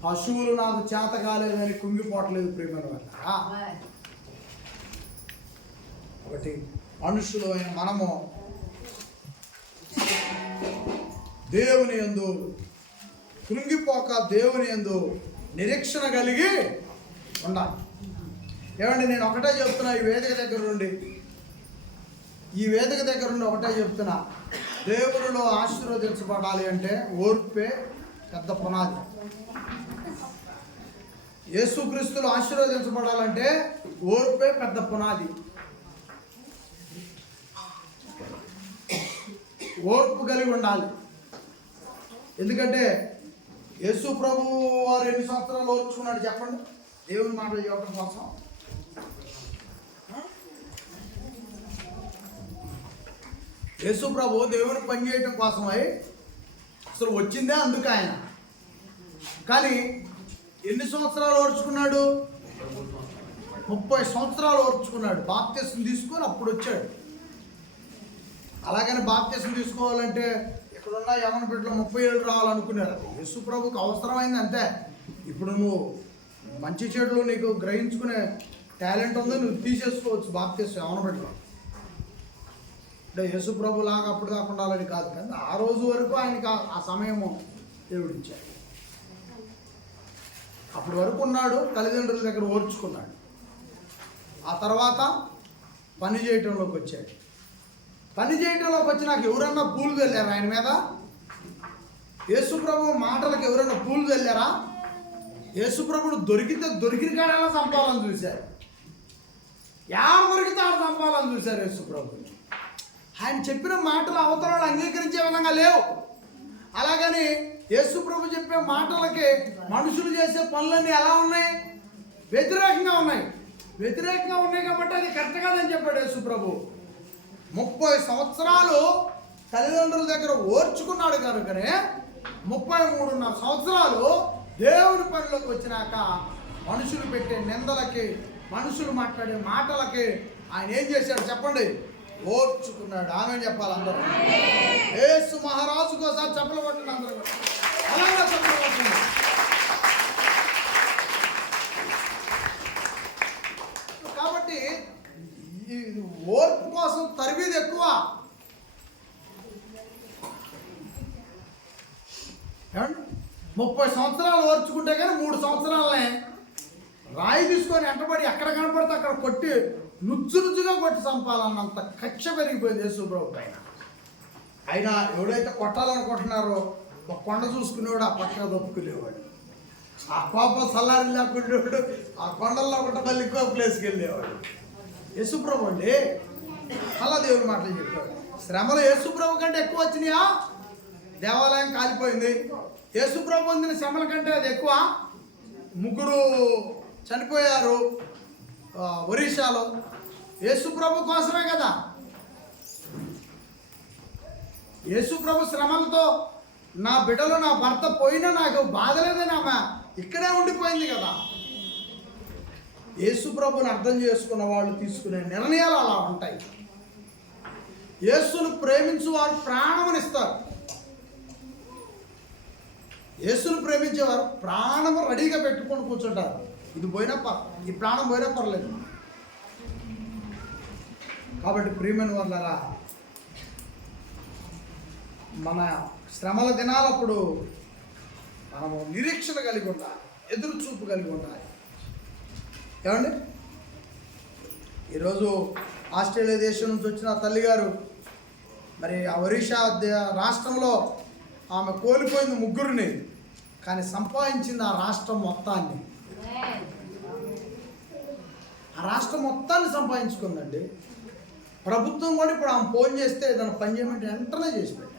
పశువులు నాకు చేత కాలేదని కుంగిపోవట్లేదు ప్రేమల వల్ల. ఒకటి మనుషులు అయిన మనము దేవుని యందు కృంగిపోక దేవుని యందు నిరీక్షణ కలిగి ఉండాలి. ఏమండి, నేను ఒకటే చెప్తున్నా, ఈ వేదిక దగ్గర నుండి ఒకటే చెప్తున్నా, దేవునిలో ఆశీర్వదించబడాలి అంటే ఓర్పే పెద్ద పునాది. యేసుక్రీస్తులో ఆశీర్వదించబడాలంటే ఓర్పే పెద్ద పునాది. ఓర్పు కలిగి ఉండాలి. ఎందుకంటే యేసు ప్రభు వారు ఎన్ని సంవత్సరాలు ఓర్చుకున్నాడు చెప్పండి, దేవుని మాటలు చెప్పడం కోసం. యేసు ప్రభు దేవుని పని చేయటం కోసమై అసలు వచ్చిందే అందుకు ఆయన. కానీ ఎన్ని సంవత్సరాలు ఓర్చుకున్నాడు? 30 సంవత్సరాలు ఓర్చుకున్నాడు. బాప్తిసం తీసుకొని అప్పుడు వచ్చాడు. అలాగని బాప్తిసం తీసుకోవాలంటే ఇక్కడున్న యవన బిడ్డలు 30 ఏళ్ళు రావాలనుకున్నారు. యేసు ప్రభుకి అవసరమైంది అంతే. ఇప్పుడు నువ్వు మంచి చెడులు నీకు గ్రహించుకునే టాలెంట్ ఉందో నువ్వు తీసేసుకోవచ్చు బాప్తిసం యవన బిడ్డలు. అంటే యేసు ప్రభు లాగా అప్పుడు కాకుండా అని కాదు, కానీ ఆ రోజు వరకు ఆయనకి ఆ సమయము దేవుడిచ్చాడు. అప్పటి వరకు ఉన్నాడు, తల్లిదండ్రుల దగ్గర ఓర్చుకున్నాడు. ఆ తర్వాత పని చేయటంలోకి వచ్చాడు. పని చేయటంలోకి వచ్చి నాకు ఎవరన్నా పూలు వెళ్ళారా ఆయన మీద? యేసు ప్రభు మాటలకు ఎవరైనా పూలు వెళ్ళారా? యేసు ప్రభుడు దొరికిన కాడలా చంపాలని చూశారు. ఎవరు దొరికితే ఆడ చంపాలని చూశారు యేసు ప్రభు. ఆయన చెప్పిన మాటలు అవతరాలు అంగీకరించే విధంగా లేవు. అలాగని యేసు ప్రభు చెప్పే మాటలకి మనుషులు చేసే పనులన్నీ ఎలా ఉన్నాయి? వ్యతిరేకంగా ఉన్నాయి కాబట్టి అది కరెక్ట్ కాదని చెప్పాడు యేసు ప్రభు. 30 సంవత్సరాలు తల్లిదండ్రుల దగ్గర ఓర్చుకున్నాడు కనుకనే 33.5 సంవత్సరాలు దేవుని పనిలోకి వచ్చినాక మనుషులు పెట్టే నిందలకి, మనుషులు మాట్లాడే మాటలకి ఆయన ఏం చేశాడు చెప్పండి? ఓర్చుకున్నాడు. ఆమె చెప్పాలి అందరూ. యేసు మహారాజు కోసం చెప్పలు కొట్టిన అందరూ అలాగా చెప్పలు కొట్టింది. కాబట్టి ఈ ఓర్పు కోసం తరిమేది ఎక్కువ. 30 సంవత్సరాలు ఓర్చుకుంటే కానీ 3 సంవత్సరాలనే రాయి తీసుకొని ఎంటబడి ఎక్కడ కనపడితే అక్కడ కొట్టి నుజ్జుగా కొట్టి చంపాలన్నంత కక్ష పెరిగిపోయింది యేసుప్రభు పైన. అయినా ఎవడైతే కొట్టాలనుకుంటున్నారో ఒక కొండ చూసుకునేవాడు ఆ పక్కన దొప్పుకునేవాడు. ఆ కోపం సల్లారి లేకుండేవాడు. ఆ కొండల్లో ఒకటి మళ్ళీ ఇంకో ప్లేస్కి వెళ్ళేవాడు. యేసుప్రభు అండి అలా దేవుడు మాటలు చెప్పాడు. శ్రమలు యేసుప్రభు కంటే ఎక్కువ వచ్చినాయా? దేవాలయం కాలిపోయింది. యేసుప్రభు పొందిన శ్రమల కంటే అది ఎక్కువ. 3 చనిపోయారు ఒరిస్సాలో. యేసుప్రభు కోసమే కదా. యేసుప్రభు శ్రమలతో నా బిడ్డలు నా భర్త పోయినా నాకు బాధ లేదని ఆమె ఇక్కడే ఉండిపోయింది కదా. యేసుప్రభుని అర్థం చేసుకున్న వాళ్ళు తీసుకునే నిర్ణయాలు అలా ఉంటాయి. యేసును ప్రేమించు వారు ప్రాణమునిస్తారు. యేసును ప్రేమించేవారు ప్రాణము రెడీగా పెట్టుకొని కూర్చుంటారు. ఇది పోయినా ఈ ప్రాణం పోయినా పర్లేదు. కాబట్టి ప్రియమైన వాళ్ళరా, మన శ్రమల దినాలప్పుడు మనము నిరీక్షణ కలిగి ఉండాలి, ఎదురు చూపు కలిగి ఉండాలి. ఏమండి, ఈరోజు ఆస్ట్రేలియా దేశం నుంచి వచ్చిన తల్లిగారు మరి ఆ ఒరిస్సా రాష్ట్రంలో ఆమె కోల్పోయింది 3 కానీ సంపాదించింది ఆ రాష్ట్రం మొత్తాన్ని. ఆ రాష్ట్రం మొత్తాన్ని సంపాదించుకుందండి. ప్రభుత్వం కూడా ఇప్పుడు ఆమె ఫోన్ చేస్తే ఏదైనా పని చేయమంటే వెంటనే చేసి పెట్టారు.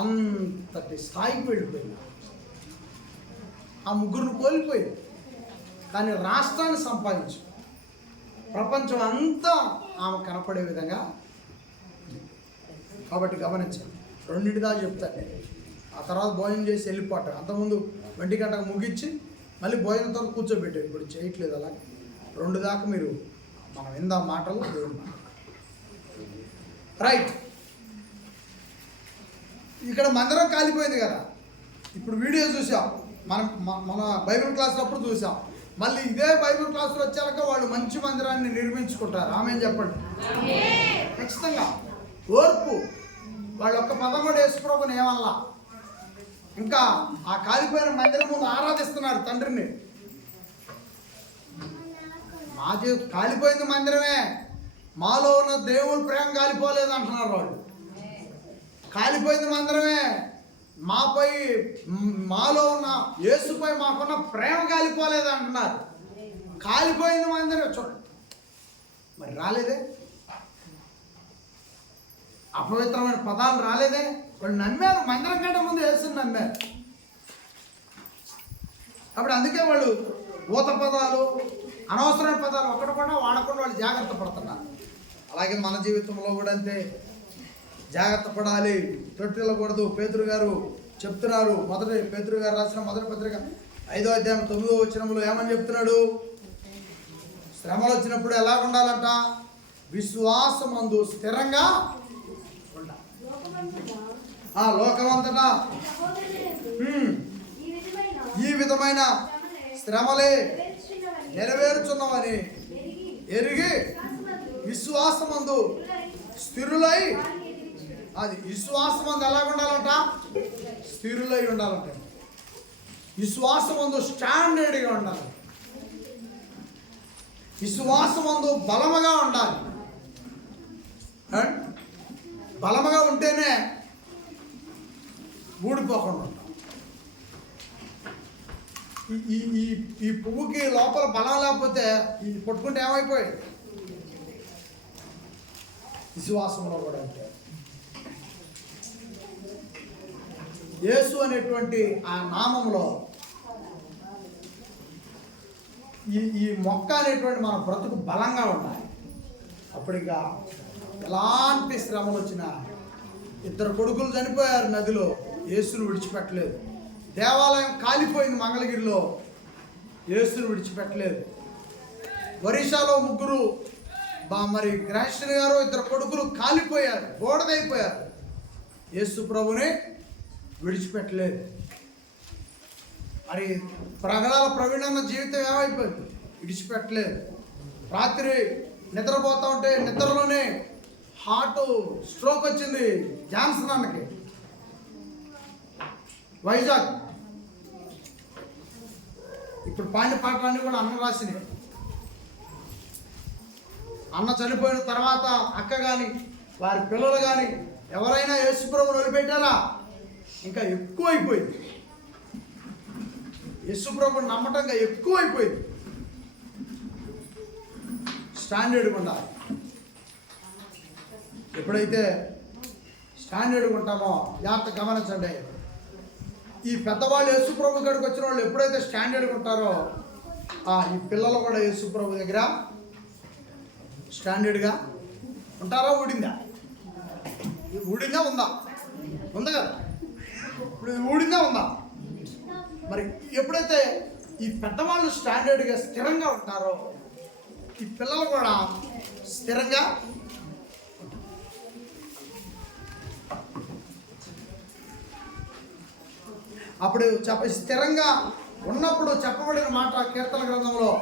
అంతటి స్థాయికి వెళ్ళిపోయింది. ఆ 3 కోల్పోయింది కానీ రాష్ట్రాన్ని సంపాదించు. ప్రపంచం అంతా ఆమె కనపడే విధంగా. కాబట్టి గమనించండి. 2 దాకా చెప్తాను నేను. ఆ తర్వాత భోజనం చేసి వెళ్ళిపోవటం. అంతకుముందు 1 గంటకు ముగించి మళ్ళీ భోజనంతో కూర్చోబెట్టారు. ఇప్పుడు చేయట్లేదు అలా. 2 దాకా మీరు మనం విందాం మాటలు, దేవుని మాట. రైట్. ఇక్కడ మందిరం కాలిపోయింది కదా. ఇప్పుడు వీడియో చూసాం, మన బైబిల్ క్లాస్లో అప్పుడు చూసాం. మళ్ళీ ఇదే బైబిల్ క్లాసులో వచ్చాక వాళ్ళు మంచి మందిరాన్ని నిర్మించుకుంటారు. ఆమె చెప్పండి. ఖచ్చితంగా ఓర్పు. వాళ్ళు ఒక్క పదం కూడా యేసుప్రభుని ఏమల్లా. ఇంకా ఆ కాలిపోయిన మందిరం ముందు ఆరాధిస్తున్నారు తండ్రిని. మాది కాలిపోయింది మందిరమే, మాలో ఉన్న దేవుని ప్రేమ కాలిపోలేదు అంటున్నారు వాళ్ళు. కాలిపోయింది మందిరమే, మాలో ఉన్న యేసుపై మాకున్న ప్రేమ కాలిపోలేదు అంటున్నారు. కాలిపోయింది మందిరం. చూడండి మరి రాలేదే, అపవిత్రమైన పదాలు రాలేదే. వాళ్ళు నమ్మారు, మందిరం కంటే ముందు యేసుని నమ్మారు. అప్పుడు అందుకే వాళ్ళు ఊత పదాలు, అనవసరమైన పదాలు ఒక్కటి కూడా వాడకుండా వాళ్ళు జాగ్రత్త పడుతున్నారు. అలాగే మన జీవితంలో కూడా అంతే, జాగ్రత్త పడాలి, తొట్టిల్లకూడదు. పేతురు గారు చెప్తున్నారు, పేతురు గారు రాసిన మొదటి పత్రిక 5వ అధ్యాయం 9వ వచనంలో ఏమని చెప్తున్నాడు? శ్రమలు వచ్చినప్పుడు ఎలా ఉండాలంట? విశ్వాసమందు స్థిరంగా ఉండాలి. లోకమంతటా ఈ విధమైన శ్రమలే నెరవేరుచున్నామని ఎరిగి విశ్వాసమందు స్థిరులై, అది విశ్వాసమందు ఎలా ఉండాలంట? స్థిరులై ఉండాలంట. విశ్వాసమందు స్టాండర్డ్గా ఉండాలి. విశ్వాసమందు బలముగా ఉండాలి. బలముగా ఉంటేనే ఊడిపోకుండా ఉంటాం. ఈ పువ్వుకి లోపల బలం లేకపోతే ఈ పట్టుకుంటే ఏమైపోయింది? విశ్వాసంలో కూడా అంటే యేసు అనేటువంటి ఆ నామంలో ఈ మొక్క అనేటువంటి మన బ్రతుకు బలంగా ఉండాలి. అప్పుడు ఇంకా ఎలాంటి శ్రమలు వచ్చినా, 2 కొడుకులు చనిపోయారు నదిలో, యేసును విడిచిపెట్టలేదు. దేవాలయం కాలిపోయింది మంగళగిరిలో, యేసును విడిచిపెట్టలేదు. ఒరిస్సాలో 3 మరి గ్రాస్టన్ గారు ఇద్దరు కొడుకులు కాలిపోయారు, బోడదైపోయారు. యేసు ప్రభుని విడిచిపెట్టలేదు. మరి ప్రగడాల ప్రవీణన్న జీవితం ఏమైపోయింది? విడిచిపెట్టలేదు. రాత్రి నిద్రపోతూ ఉంటే నిద్రలోనే హార్ట్ స్ట్రోక్ వచ్చింది జాన్సన్ అన్నకి, వైజాగ్. ఇప్పుడు పాడిన పాటలన్నీ కూడా అన్న రాసినాయి. అన్న చనిపోయిన తర్వాత అక్క కానీ వారి పిల్లలు కానీ ఎవరైనా యేసుప్రభుని వదిలిపెట్టారా? ఇంకా ఎక్కువైపోయింది. యేసుప్రభుని నమ్మటంగా ఎక్కువైపోయింది. స్టాండర్డ్గా ఉండాలి. ఎప్పుడైతే స్టాండర్డ్గా ఉంటామో జాగ్రత్త గమనించండి. ఈ పెద్దవాళ్ళు యేసుప్రభు కాడికి వచ్చిన వాళ్ళు ఎప్పుడైతే స్టాండర్డ్గా ఉంటారో ఈ పిల్లలు కూడా యేసుప్రభు దగ్గర స్టాండర్డ్గా ఉంటారా? ఊడిందా? ఊడిందా ఉందా? ఉంది కదా. ఇప్పుడు ఊడిందా ఉందా? మరి ఎప్పుడైతే ఈ పెద్దవాళ్ళు స్టాండర్డ్గా స్థిరంగా ఉంటారో ఈ పిల్లలు కూడా స్థిరంగా అప్పుడు స్థిరంగా ఉన్నప్పుడు చెప్పబడిన మాట కీర్తన గ్రంథంలో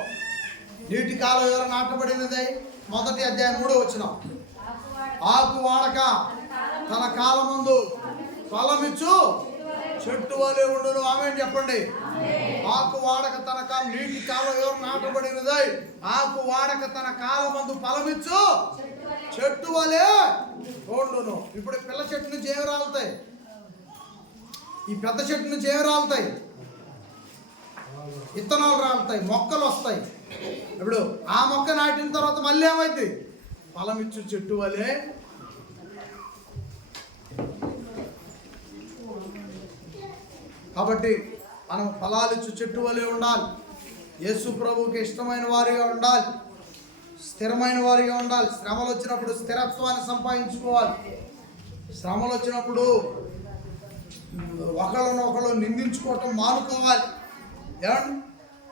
నీటి కాలం ఎవరు నాటబడినది 1వ అధ్యాయం 3వ వచనం. ఆకు వాడక తన కాలమందు ఫలమిచ్చు చెట్టు వలె ఉండును. ఆమేన్ చెప్పండి. ఆకు వాడక తన కాలం, నీటి కాలం ఎవరు నాటబడినది, ఆకు వాడక తన కాలమందు ఫలమిచ్చు చెట్టు వలె ఉండును. ఇప్పుడు పిల్ల చెట్టు నుంచి ఏమి రాలుతాయి? ఈ పెద్ద చెట్టు నుంచి ఏమి రాలుతాయి? విత్తనాలు రాలుతాయి, మొక్కలు వస్తాయి. ఇప్పుడు ఆ మొక్క నాటిన తర్వాత మళ్ళీ ఏమైంది? ఫలమిచ్చు చెట్టు వలె. కాబట్టి మనం ఫలాలిచ్చు చెట్టు వలె ఉండాలి. యేసు ప్రభువుకి ఇష్టమైన వారిగా ఉండాలి, స్థిరమైన వారిగా ఉండాలి. శ్రమలు వచ్చినప్పుడు స్థిరత్వాన్ని సంపాదించుకోవాలి. శ్రమలు వచ్చినప్పుడు ఒకళ్ళనొకళ్ళు నిందించుకోవటం మానుకోవాలి. ఏమండి?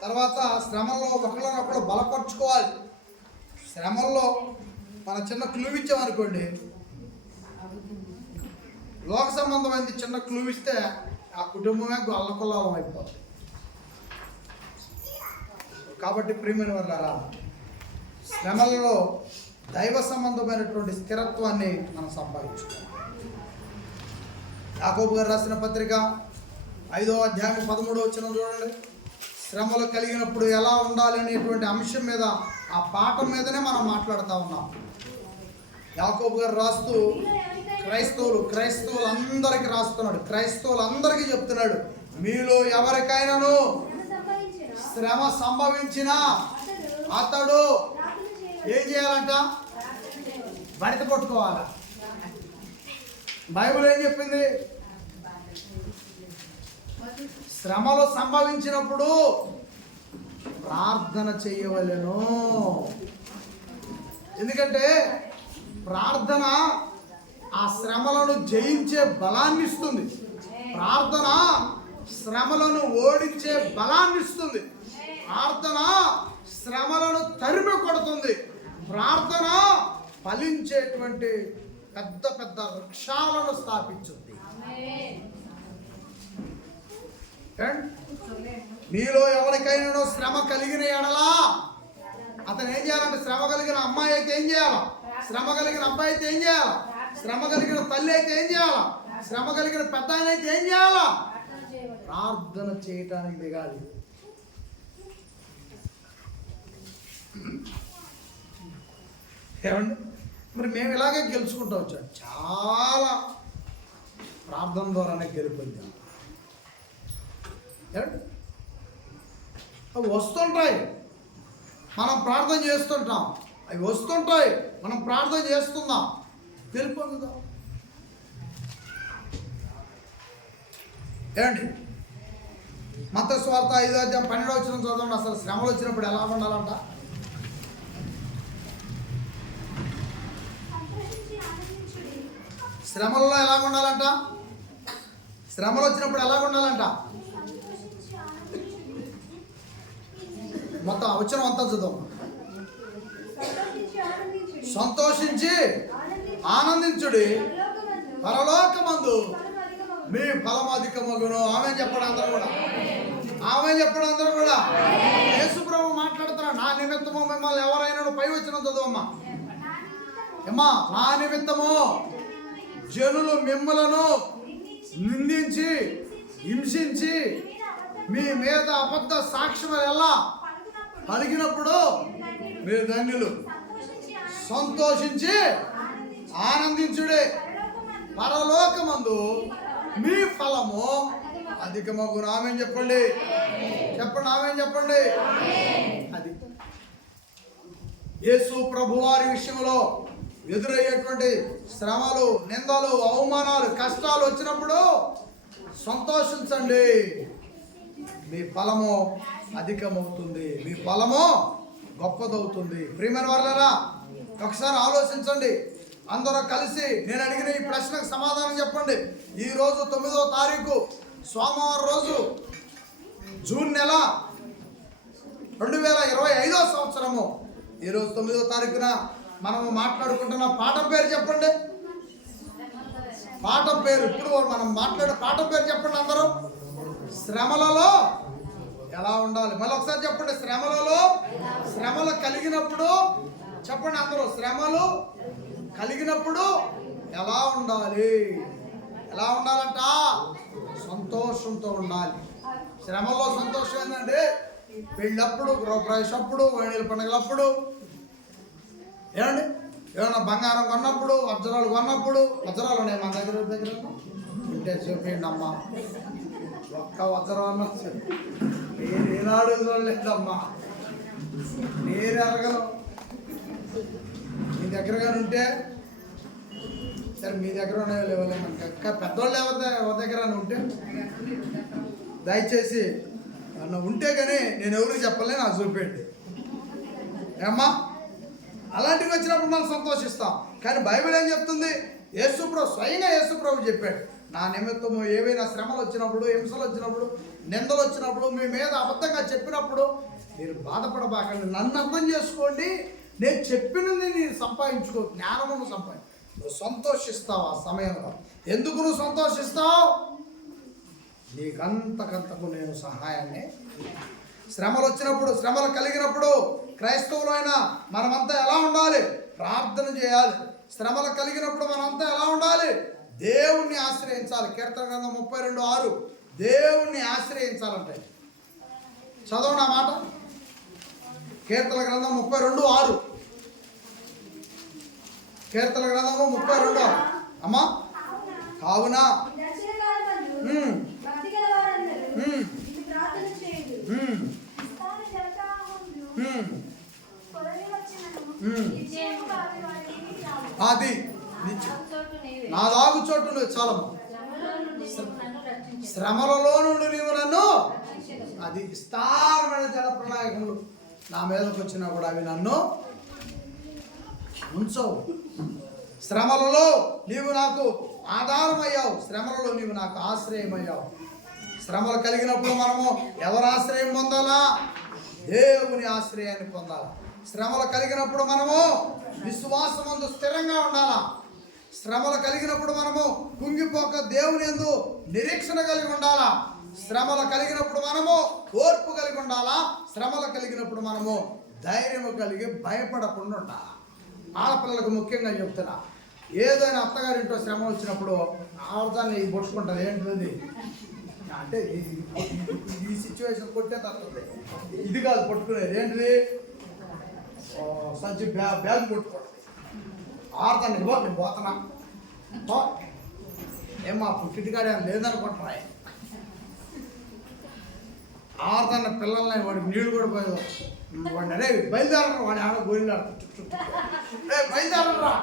తర్వాత శ్రమల్లో ఒకళ్ళనొకళ్ళు బలపరుచుకోవాలి. శ్రమల్లో మన చిన్న క్లూ ఇచ్చామనుకోండి, లోక సంబంధమైంది చిన్న క్లూ ఇస్తే ఆ కుటుంబమే అల్లకొల్లాలం అయిపోతుంది. కాబట్టి ప్రియమైన వాళ్ళారా, శ్రమలలో దైవ సంబంధమైనటువంటి స్థిరత్వాన్ని మనం సంపాదించుకోవాలి. యాకోబు గారు రాసిన పత్రిక 5వ అధ్యాయం 13వ వచనం చూడండి. శ్రమలు కలిగినప్పుడు ఎలా ఉండాలి అనేటువంటి అంశం మీద, ఆ పాఠం మీదనే మనం మాట్లాడుతూ ఉన్నాం. యాకోబు గారు రాస్తూ క్రైస్తవులందరికీ రాస్తున్నాడు, క్రైస్తవులందరికీ చెప్తున్నాడు, మీలో ఎవరికైనాను శ్రమ సంభవించినా అతడు ఏం చేయాలంట? బడిత పట్టుకోవాలా. బైబిల్ ఏం చెప్పింది? శ్రమలు సంభవించినప్పుడు ప్రార్థన చేయవలెను. ఎందుకంటే ప్రార్థన ఆ శ్రమలను జయించే బలాన్ని ఇస్తుంది. ప్రార్థన శ్రమలను ఓడించే బలాన్ని ఇస్తుంది. ప్రార్థన శ్రమలను తరిమి కొడుతుంది. ప్రార్థన ఫలించేటువంటి పెద్ద పెద్ద వృక్షాలను స్థాపించుంది. మీలో ఎవరికైనా శ్రమ కలిగిన ఎడలా అతను ఏం చేయాలంటే, శ్రమ కలిగిన అమ్మాయి అయితే ఏం చేయాలా, శ్రమ కలిగిన అబ్బాయి అయితే ఏం చేయాలా, శ్రమ కలిగిన తల్లి అయితే ఏం చేయాలా, శ్రమ కలిగిన పెద్ద ఆయన అయితే ఏం చేయాలా? ప్రార్థన చేయటానికి దిగాలి. ఏమండి? మరి మేము ఇలాగే గెలుచుకుంటూ వచ్చాం. చాలా ప్రార్థన ద్వారానే గెలిపొందాం. ఏమండి? అవి వస్తుంటాయి, మనం ప్రార్థన చేస్తుంటాం. అవి వస్తుంటాయి, మనం ప్రార్థన చేస్తున్నాం, గెలుపొందుదాం. ఏమండి? మత్తయి సువార్త 5వ అధ్యాయం 12వ వచనం చదవండి. అసలు శ్రమలు వచ్చినప్పుడు ఎలా ఉండాలంట? శ్రమలలో ఎలా ఉండాలంట? శ్రమలు వచ్చినప్పుడు ఎలా ఉండాలంట? మొత్తం వచనం అంతా చదువు. సంతోషించి ఆనందించుడి, పరలోకమందు మీ ఫలం అధికమగును. ఆమె చెప్పడం అందరూ కూడా, ఆమె చెప్పడం అందరూ కూడా. యేసు ప్రభు మాట్లాడుతున్నా, నా నిమిత్తము మిమ్మల్ని ఎవరైనా పై వచ్చిన చదువమ్మా అమ్మా, నా నిమిత్తము జనులు మిమ్మలను నిందించి హింసించి మీ మీద అబద్ధ సాక్ష్యం ఎలా పలికినప్పుడు మీరు ధన్యులు. సంతోషించి ఆనందించుడే, పరలోకమందు మీ ఫలము అధికమగును. ఆమె చెప్పండి, చెప్పండి, ఆమె చెప్పండి. అది యేసు ప్రభు వారి విషయంలో ఎదురయ్యేటువంటి శ్రమలు, నిందలు, అవమానాలు, కష్టాలు వచ్చినప్పుడు సంతోషించండి, మీ ఫలము అధికమవుతుంది, మీ ఫలము గొప్పదవుతుంది. ప్రియమైన వారలారా, ఒకసారి ఆలోచించండి. అందరూ కలిసి నేను అడిగిన ఈ ప్రశ్నకు సమాధానం చెప్పండి. ఈరోజు 9వ తారీఖు సోమవారం రోజు, జూన్ నెల 2025వ సంవత్సరము. ఈరోజు 9వ తారీఖున మనము మాట్లాడుకుంటున్న పాఠం పేరు చెప్పండి. పాఠం పేరు, ఇప్పుడు మనం మాట్లాడే పాఠం పేరు చెప్పండి అందరూ. శ్రమలలో ఎలా ఉండాలి. మళ్ళీ ఒకసారి చెప్పండి. శ్రమలు కలిగినప్పుడు చెప్పండి అందరూ. శ్రమలు కలిగినప్పుడు ఎలా ఉండాలి? ఎలా ఉండాలంట? సంతోషంతో ఉండాలి. శ్రమలో సంతోషం ఏంటంటే పెళ్ళప్పుడు, గృహప్రవేశప్పుడు, వేణుల పండుగలప్పుడు, ఏమండి ఏమన్నా బంగారం కొన్నప్పుడు, వజ్రాలు కొన్నప్పుడు. వజ్రాలు ఉన్నాయి మన దగ్గర ఉంటే చూపించండి అమ్మా. ఒక్క వజ్రం అన్నా నేను ఏనాడు చూడలేదమ్మా, నేను ఎరగను. మీ దగ్గర కానీ ఉంటే సరే, మీ దగ్గర ఉన్నాయో లేవలేము. ఇంకా పెద్దోళ్ళు ఎవరి దగ్గర ఉంటే దయచేసి అన్న ఉంటే కానీ నేను ఎవరికి చెప్పలే, నాకు చూపేయండి ఏమ్మా. అలాంటివి వచ్చినప్పుడు మనం సంతోషిస్తాం. కానీ బైబిల్ ఏం చెప్తుంది? యేసుప్రభు, స్వయంగా యేసుప్రభు చెప్పాడు, నా నిమిత్తము ఏవైనా శ్రమలు వచ్చినప్పుడు, హింసలు వచ్చినప్పుడు, నిందలు వచ్చినప్పుడు, మీ మీద అబద్ధంగా చెప్పినప్పుడు మీరు బాధపడబాకండి, నన్ను అర్థం చేసుకోండి, నేను చెప్పినది నేను సంపాదించుకో, జ్ఞానమును నువ్వు సంతోషిస్తావు. ఆ సమయంలో ఎందుకు నువ్వు సంతోషిస్తావు? నీకంతకంతకు నేను సహాయాన్ని. శ్రమలు వచ్చినప్పుడు, శ్రమలు కలిగినప్పుడు క్రైస్తవులైనా మనమంతా ఎలా ఉండాలి? ప్రార్థన చేయాలి. శ్రమలు కలిగినప్పుడు మనంతా ఎలా ఉండాలి? దేవుణ్ణి ఆశ్రయించాలి. కీర్తన గ్రంథం 32:6 దేవుణ్ణి ఆశ్రయించాలంటే చదవండి ఆ మాట. కీర్తన గ్రంథం 32:6. కీర్తన గ్రంథము 32 అమ్మా. కావున అది నా దాగు చోటు నువ్వు చాలమ్మా. శ్రమలలో నుండి నీవు నన్ను, అది విస్తారమైన జల ప్రణాయకములు నా మీదకి వచ్చినా కూడా అవి నన్ను ఉంచవు. శ్రమలలో నీవు నాకు ఆధారమయ్యావు, శ్రమలలో నీవు నాకు ఆశ్రయమయ్యావు. శ్రమలు కలిగినప్పుడు మనము ఎవరు ఆశ్రయం పొందాలా? దేవుని ఆశ్రయాన్ని పొందాలా. శ్రమలు కలిగినప్పుడు మనము విశ్వాసమందు స్థిరంగా ఉండాలా. శ్రమలు కలిగినప్పుడు మనము కుంగిపోక దేవుని యందు నిరీక్షణ కలిగి ఉండాలా. శ్రమలు కలిగినప్పుడు మనము ఓర్పు కలిగి ఉండాలా. శ్రమలు కలిగినప్పుడు మనము ధైర్యము కలిగి భయపడకుండా ఉండాలా. ఆడపిల్లలకు ముఖ్యంగా చెప్తున్నా, ఏదైనా అత్తగారింటో శ్రమ వచ్చినప్పుడు ఆడదాన్ని ఇది పొడుచుకుంటుంది. ఏంటిది అంటే ఈ సిచ్యువేషన్ కొట్టే తగ్గుతుంది. ఇది కాదు పట్టుకునేది, ఏంటిది సంచి బ్యాగ్ కొట్టుకోండి. ఆడదాన్ని నేను పోతున్నా ఏమా పుట్టిగాడే లేదనుకుంటున్నా. ఆడదాన్ని పిల్లల్ని వాడికి నీళ్ళు కూడా పోయేది. వాడిని అరే బయలుదేరరా, వాడి ఆడ గోరిలా చుట్టూ బయలుదేరరా.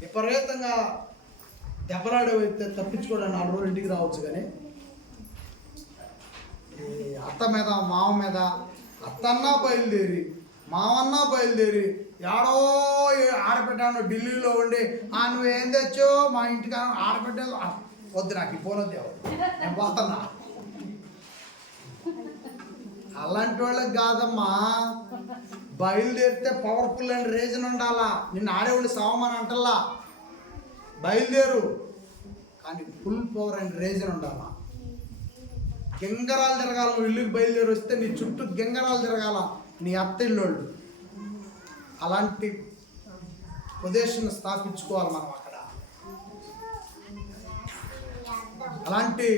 విపరీతంగా దెబ్బలాడే అయితే తప్పించుకోవడానికి 4 రోజులు ఇంటికి రావచ్చు. కానీ ఈ అత్త మీద, మామ మీద, అత్తన్నా బయలుదేరి, మామన్నా బయలుదేరి, ఏడో ఆడపెట్టాను ఢిల్లీలో ఉండి, నువ్వేం తెచ్చో మా ఇంటికి ఆడపెట్టే వద్దు, నాకు ఈ ఫోన్ వద్దు, నేను పోతున్నా. అలాంటి వాళ్ళకి కాదమ్మా, బయలుదేరితే పవర్ఫుల్ అండ్ రీజన్ ఉండాలా. నిన్ను ఆడేవాళ్ళు సావమని అంటల్లా, బయలుదేరు కానీ ఫుల్ పవర్ అండ్ రీజన్ ఉండాలా. గింగరాలు తిరగాల. నువ్వు ఇల్లుకి బయలుదేరి వస్తే నీ చుట్టూ గింగరాలు తిరగాల నీ అత్తిళ్ళోళ్ళు. అలాంటి పొజిషన్ స్థాపించుకోవాలి మనం అక్కడ. అలాంటి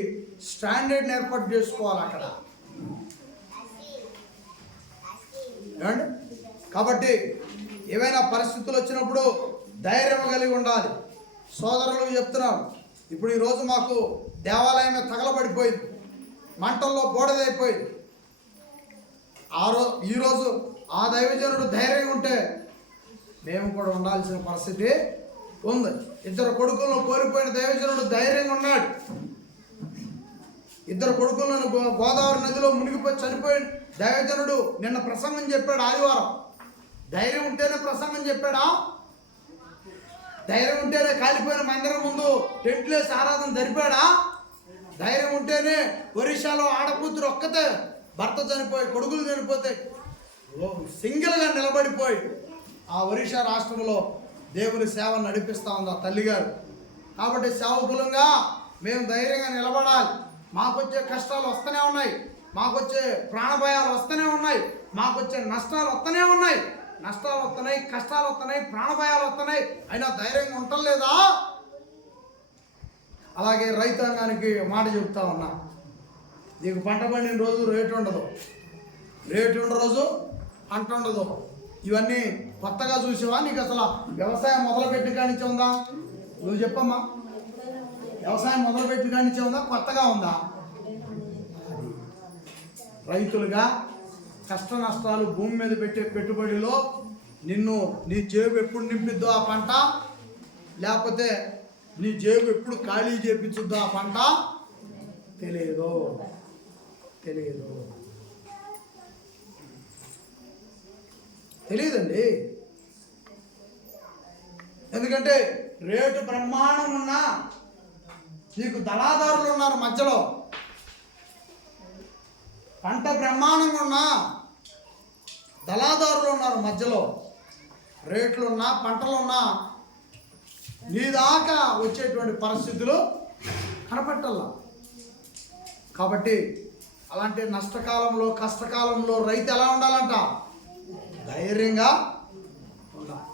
స్టాండర్డ్ని ఏర్పాటు చేసుకోవాలి అక్కడ. ఏమండి? కాబట్టి ఏవైనా పరిస్థితులు వచ్చినప్పుడు ధైర్యం కలిగి ఉండాలి. సోదరులకు చెప్తున్నాను, ఇప్పుడు ఈరోజు మాకు దేవాలయమే తగలబడిపోయింది, మంటల్లో బోడదైపోయింది. ఈరోజు ఆ దైవజనుడు ధైర్యంగా ఉంటే మేము కూడా ఉండాల్సిన పరిస్థితి ఉంది. 2 కొడుకులను కోల్పోయిన దైవజనుడు ధైర్యంగా ఉన్నాడు. 2 కొడుకులను గోదావరి నదిలో మునిగిపోయి చనిపోయిన దైవజనుడు నిన్న ప్రసంగం చెప్పాడు ఆదివారం. ధైర్యం ఉంటేనే ప్రసంగం చెప్పాడా? ధైర్యం ఉంటేనే కాలిపోయిన మందిరం ముందు టెంట్లేసి ఆరాధన జరిపాడా? ధైర్యం ఉంటేనే ఒరిస్సాలో ఆడకూతురు ఒక్కతే భర్త చనిపోయి కొడుకులు చనిపోతే సింగిల్గా నిలబడిపోయి ఆ ఒరిస్సా రాష్ట్రంలో దేవుని సేవ నడిపిస్తూ ఉంది ఆ తల్లిగారు. కాబట్టి సేవకులంగా మేము ధైర్యంగా నిలబడాలి. మాకొచ్చే కష్టాలు వస్తూనే ఉన్నాయి, మాకొచ్చే ప్రాణభయాలు వస్తూనే ఉన్నాయి, మాకొచ్చే నష్టాలు వస్తూనే ఉన్నాయి. నష్టాలు వస్తున్నాయి, కష్టాలు వస్తున్నాయి, ప్రాణభయాలు వస్తున్నాయి, అయినా ధైర్యంగా ఉండలేదా? అలాగే రైతాంగానికి మాట చెప్తా ఉన్నా, నీకు పంట పండిన రోజు రేటు ఉండదు, రేటు ఉన్న రోజు పంట ఉండదు. ఇవన్నీ కొత్తగా చూసావా? నీకు అసలు వ్యవసాయం మొదలుపెట్టి కానిచ్చే ఉందా? నువ్వు చెప్పమ్మా, వ్యవసాయం మొదలుపెట్టి కానిచ్చే ఉందా? కొత్తగా ఉందా? రైతులుగా కష్ట నష్టాలు భూమి మీద పెట్టే పెట్టుబడిలో నీ జేబు ఎప్పుడు నింపిద్దో ఆ పంట, లేకపోతే నీ జేబు ఎప్పుడు ఖాళీ చేపించుద్దో ఆ పంట తెలియదు. తెలియదండి. ఎందుకంటే రేటు బ్రహ్మాండం ఉన్నా నీకు దళాదారులు ఉన్నారు మధ్యలో. పంట బ్రహ్మాండంగా ఉన్నా దళాదారులు ఉన్నారు మధ్యలో. రేట్లున్నా పంటలున్నా నీ దాకా వచ్చేటువంటి పరిస్థితులు కనపట్టల్లా. కాబట్టి అలాంటి నష్టకాలంలో కష్టకాలంలో రైతు ఎలా ఉండాలంట? ధైర్యంగా ఉండాలి.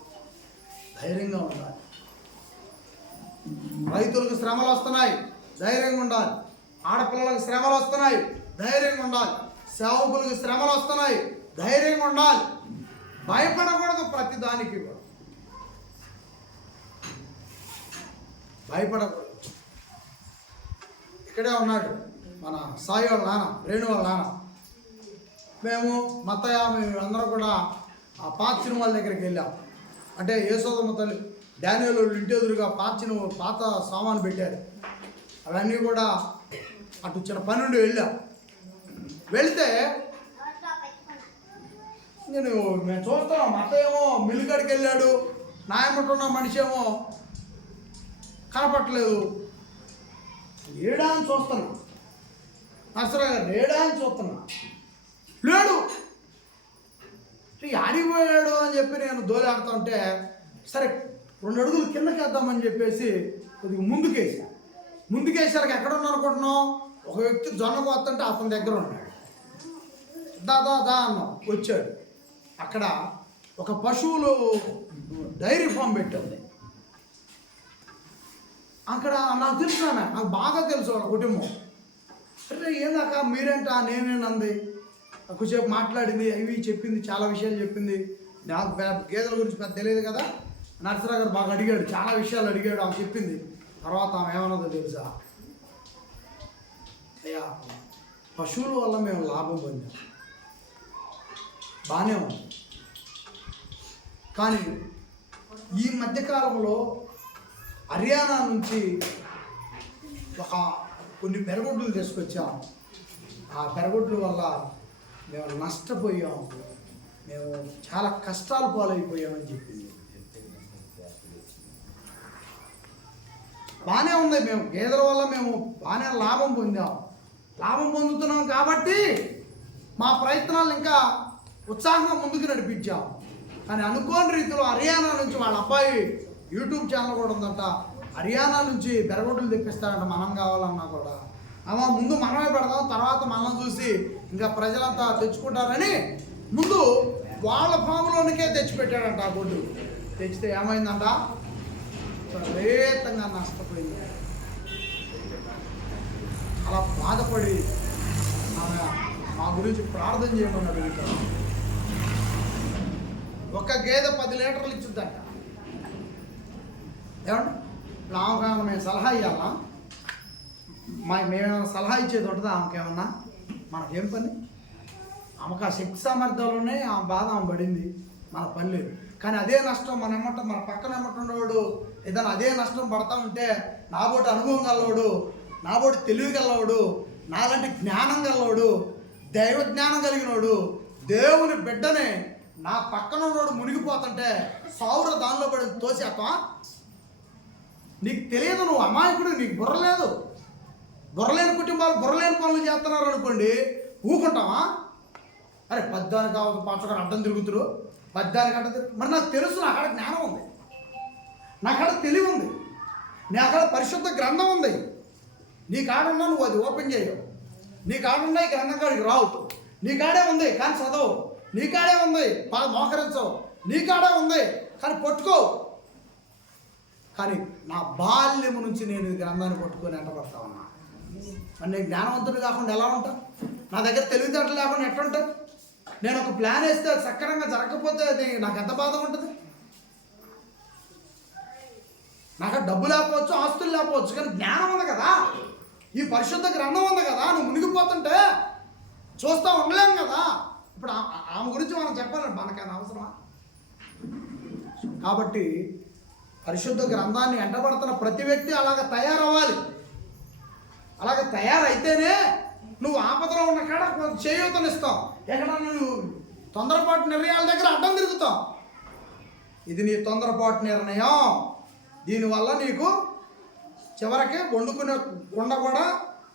రైతులకు శ్రమలు వస్తున్నాయి, ధైర్యంగా ఉండాలి. ఆడపిల్లలకు శ్రమలు వస్తున్నాయి, ధైర్యంగా ఉండాలి. సేవకులకు శ్రమలు వస్తున్నాయి, ధైర్యంగా ఉండాలి. భయపడకూడదు. ప్రతిదానికి భయపడకూడదు. ఇక్కడే ఉన్నాడు మన సాయి వాళ్ళ నాన్న, రేణు వాళ్ళ నాన్న. మేము మత్తయ్య అందరూ కూడా ఆ పాత సినిమాల దగ్గరికి వెళ్ళాం. అంటే యేసోదమ్మ తల్లి డానియేలు ఇంటి ఎదురుగా పాత సామాను పెట్టారు. అవన్నీ కూడా అటు చిన్న పని నుండి వెళ్ళాం. వెళితే మేము చూస్తున్నాం, మత్తయ్య ఏమో మిల్లు కాడికి వెళ్ళాడు, నాయమంటున్న మనిషి ఏమో కనపట్టలేదు. ఏడా అని చూస్తున్నా, అసలు లేడా అని చూస్తున్నా, లేడు. ఆడిపోయాడు అని చెప్పి నేను దోలాడుతూ ఉంటే, సరే 2 అడుగులు కిందకి వేద్దామని చెప్పేసి కొద్దిగా ముందుకేసారికి ఎక్కడ ఉన్నా అనుకుంటున్నాం, ఒక వ్యక్తి జొన్న కోస్తుంటే అతని దగ్గర ఉన్నాడు. దా అన్నాం, వచ్చాడు. అక్కడ ఒక పశువులు డైరీ ఫామ్ పెట్టింది. అక్కడ నాకు తెలుసు, నాకు బాగా తెలుసు వాళ్ళ కుటుంబం. అంటే ఏందాక మీరేంటా నేనేనంది, కొంచెంసేపు మాట్లాడింది, అవి చెప్పింది, చాలా విషయాలు చెప్పింది. నాకు గేదెల గురించి పెద్ద తెలియదు కదా. నరసరావు గారు బాగా అడిగాడు, చాలా విషయాలు అడిగాడు, ఆమె చెప్పింది. తర్వాత ఆమె ఏమన్నదో తెలుసా? అయ్యా, పశువుల వల్ల మేము లాభం పొందాం, బాగానే ఉంది. కానీ ఈ మధ్యకాలంలో హర్యానా నుంచి కొన్ని పెరగొడ్లు తీసుకొచ్చాం. ఆ పెరగొడ్ల వల్ల మేము నష్టపోయాం, మేము చాలా కష్టాలు పాలైపోయామని చెప్పింది. బాగానే ఉంది, మేము గేదెల వల్ల మేము బాగానే లాభం పొందుతున్నాం కాబట్టి మా ప్రయత్నాలు ఇంకా ఉత్సాహంగా ముందుకు నడిపించాం. కానీ అనుకోని రీతిలో హర్యానా నుంచి వాళ్ళ అబ్బాయి యూట్యూబ్ ఛానల్ కూడా ఉందంట. హర్యానా నుంచి బెరగొడ్డులు తెప్పిస్తాడంట మనం కావాలన్నా కూడా. అమ్మ ముందు మనమే పెడదాం, తర్వాత మనం చూసి ఇంకా ప్రజలంతా తెచ్చుకుంటారని ముందు వాళ్ళ ఫామ్లోనికే తెచ్చిపెట్టాడంట. ఆ గొడ్డు తెచ్చితే ఏమైందంట, విపరీతంగా నష్టపోయింది. అలా బాధపడి ఆమె మా గురించి ప్రార్థన చేయమని అడుగుతాను. ఒక గేదె 10 లీటర్లు ఇచ్చుద్దంట. ఏమండి ఆమెకేమన్నా మేము సలహా ఇవ్వాలా? మేమేమైనా సలహా ఇచ్చేది ఉంటుందా ఆమెకేమన్నా? మనకేం పని? ఆమెకు ఆ శక్తి సామర్థ్యాలునే ఆ బాధ ఆమె పడింది, మన పని లేదు. కానీ అదే నష్టం మన పక్కన ఏమంటున్నవాడు ఏదైనా అదే నష్టం పడతా ఉంటే నాబోటి అనుభవం గలవాడు, నాబోటి తెలివి గలవాడు, నాలాంటి జ్ఞానం గలవాడు, దైవ జ్ఞానం కలిగినవాడు, దేవుని బిడ్డనే నా పక్కన ఉన్నవాడు మునిగిపోతుంటే సౌర దానిలో పడి తోసేత్తా? నీకు తెలియదు, నువ్వు అమాయకుడు, నీకు బుర్ర లేదు. బుర్రలేని కుటుంబాలు బుర్రలేని పనులు చేస్తున్నారు అనుకోండి, ఊకుంటావా? అరే పద్దానికి పాత్ర అడ్డం తిరుగుతురు, పద్దానికి అడ్డం తిరుగు. మరి నాకు తెలుసు, నా కాడ జ్ఞానం ఉంది, నా కాడ తెలివి ఉంది, నా కాడ పరిశుద్ధ గ్రంథం ఉంది. నీ కాడున్నా నువ్వు అది ఓపెన్ చేయవు, నీ కాడున్నా ఈ గ్రంథం కాడికి రావు. నీ కాడే ఉంది కానీ చదవు, నీ కాడే ఉంది మోకరించవు, నీ కాడే ఉంది కానీ పట్టుకో. కానీ నా బాల్యము నుంచి నేను ఈ గ్రంథాన్ని పట్టుకొని ఎంటబడతా ఉన్నా. మరి నేను జ్ఞానవంతుడు కాకుండా ఎలా ఉంటా? నా దగ్గర తెలివితేటలు లేకుండా ఎట్లుంటా? నేను ఒక ప్లాన్ వేస్తే అది సక్రమంగా జరగకపోతే అది నాకు ఎంత బాధ ఉంటుంది? నాకు డబ్బు లేకపోవచ్చు, ఆస్తులు లేకపోవచ్చు, కానీ జ్ఞానం ఉంది కదా, ఈ పరిశుద్ధ గ్రంథం ఉంది కదా. నువ్వు మునిగిపోతుంటే చూస్తూ ఉండలేము కదా. ఇప్పుడు ఆమె గురించి మనం చెప్పాలండి, మనకైనా అవసరమా? కాబట్టి పరిశుద్ధ గ్రంథాన్ని ఎంటబడుతున్న ప్రతి వ్యక్తి అలాగ తయారవ్వాలి. అలాగ తయారైతేనే నువ్వు ఆపదలో ఉన్న కాడ చేయూతనిస్తావు. ఎక్కడ నువ్వు తొందరపాటు నిర్ణయాల దగ్గర అడ్డం తిరుగుతావు. ఇది నీ తొందరపాటు నిర్ణయం, దీనివల్ల నీకు చివరికి వండుకునే కుండ కూడా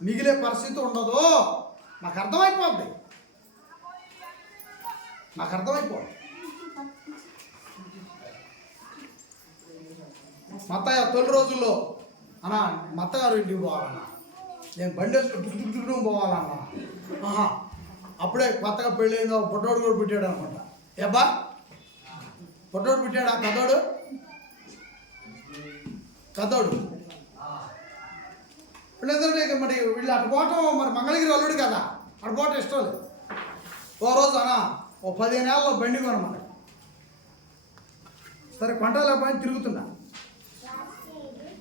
మిగిలే పరిస్థితి ఉండదు. నాకు అర్థమైపోద్ది. మత్తయ్య తొలి రోజుల్లో అన్నా మత్తగారు ఇంటికి పోవాలన్నా, నేను బండి వేసుకుని పోవాలన్నా. అప్పుడే కొత్తగా పెళ్ళైందో పొట్టోడు కూడా పుట్టాడు అనుకుంటా. ఏబ్బా పొట్టోడు పుట్టాడా? కథోడు ఎందుకంటే మరి వీళ్ళు అటు పోవటం, మరి మంగళగిరి అల్లుడు కదా, అటు పోవటం ఇష్టం లేదు. ఓ రోజు అన్నా ఓ 15 ఏళ్ళలో బండి కొనమాట. సరే కొంటలో పోయి తిరుగుతున్నా,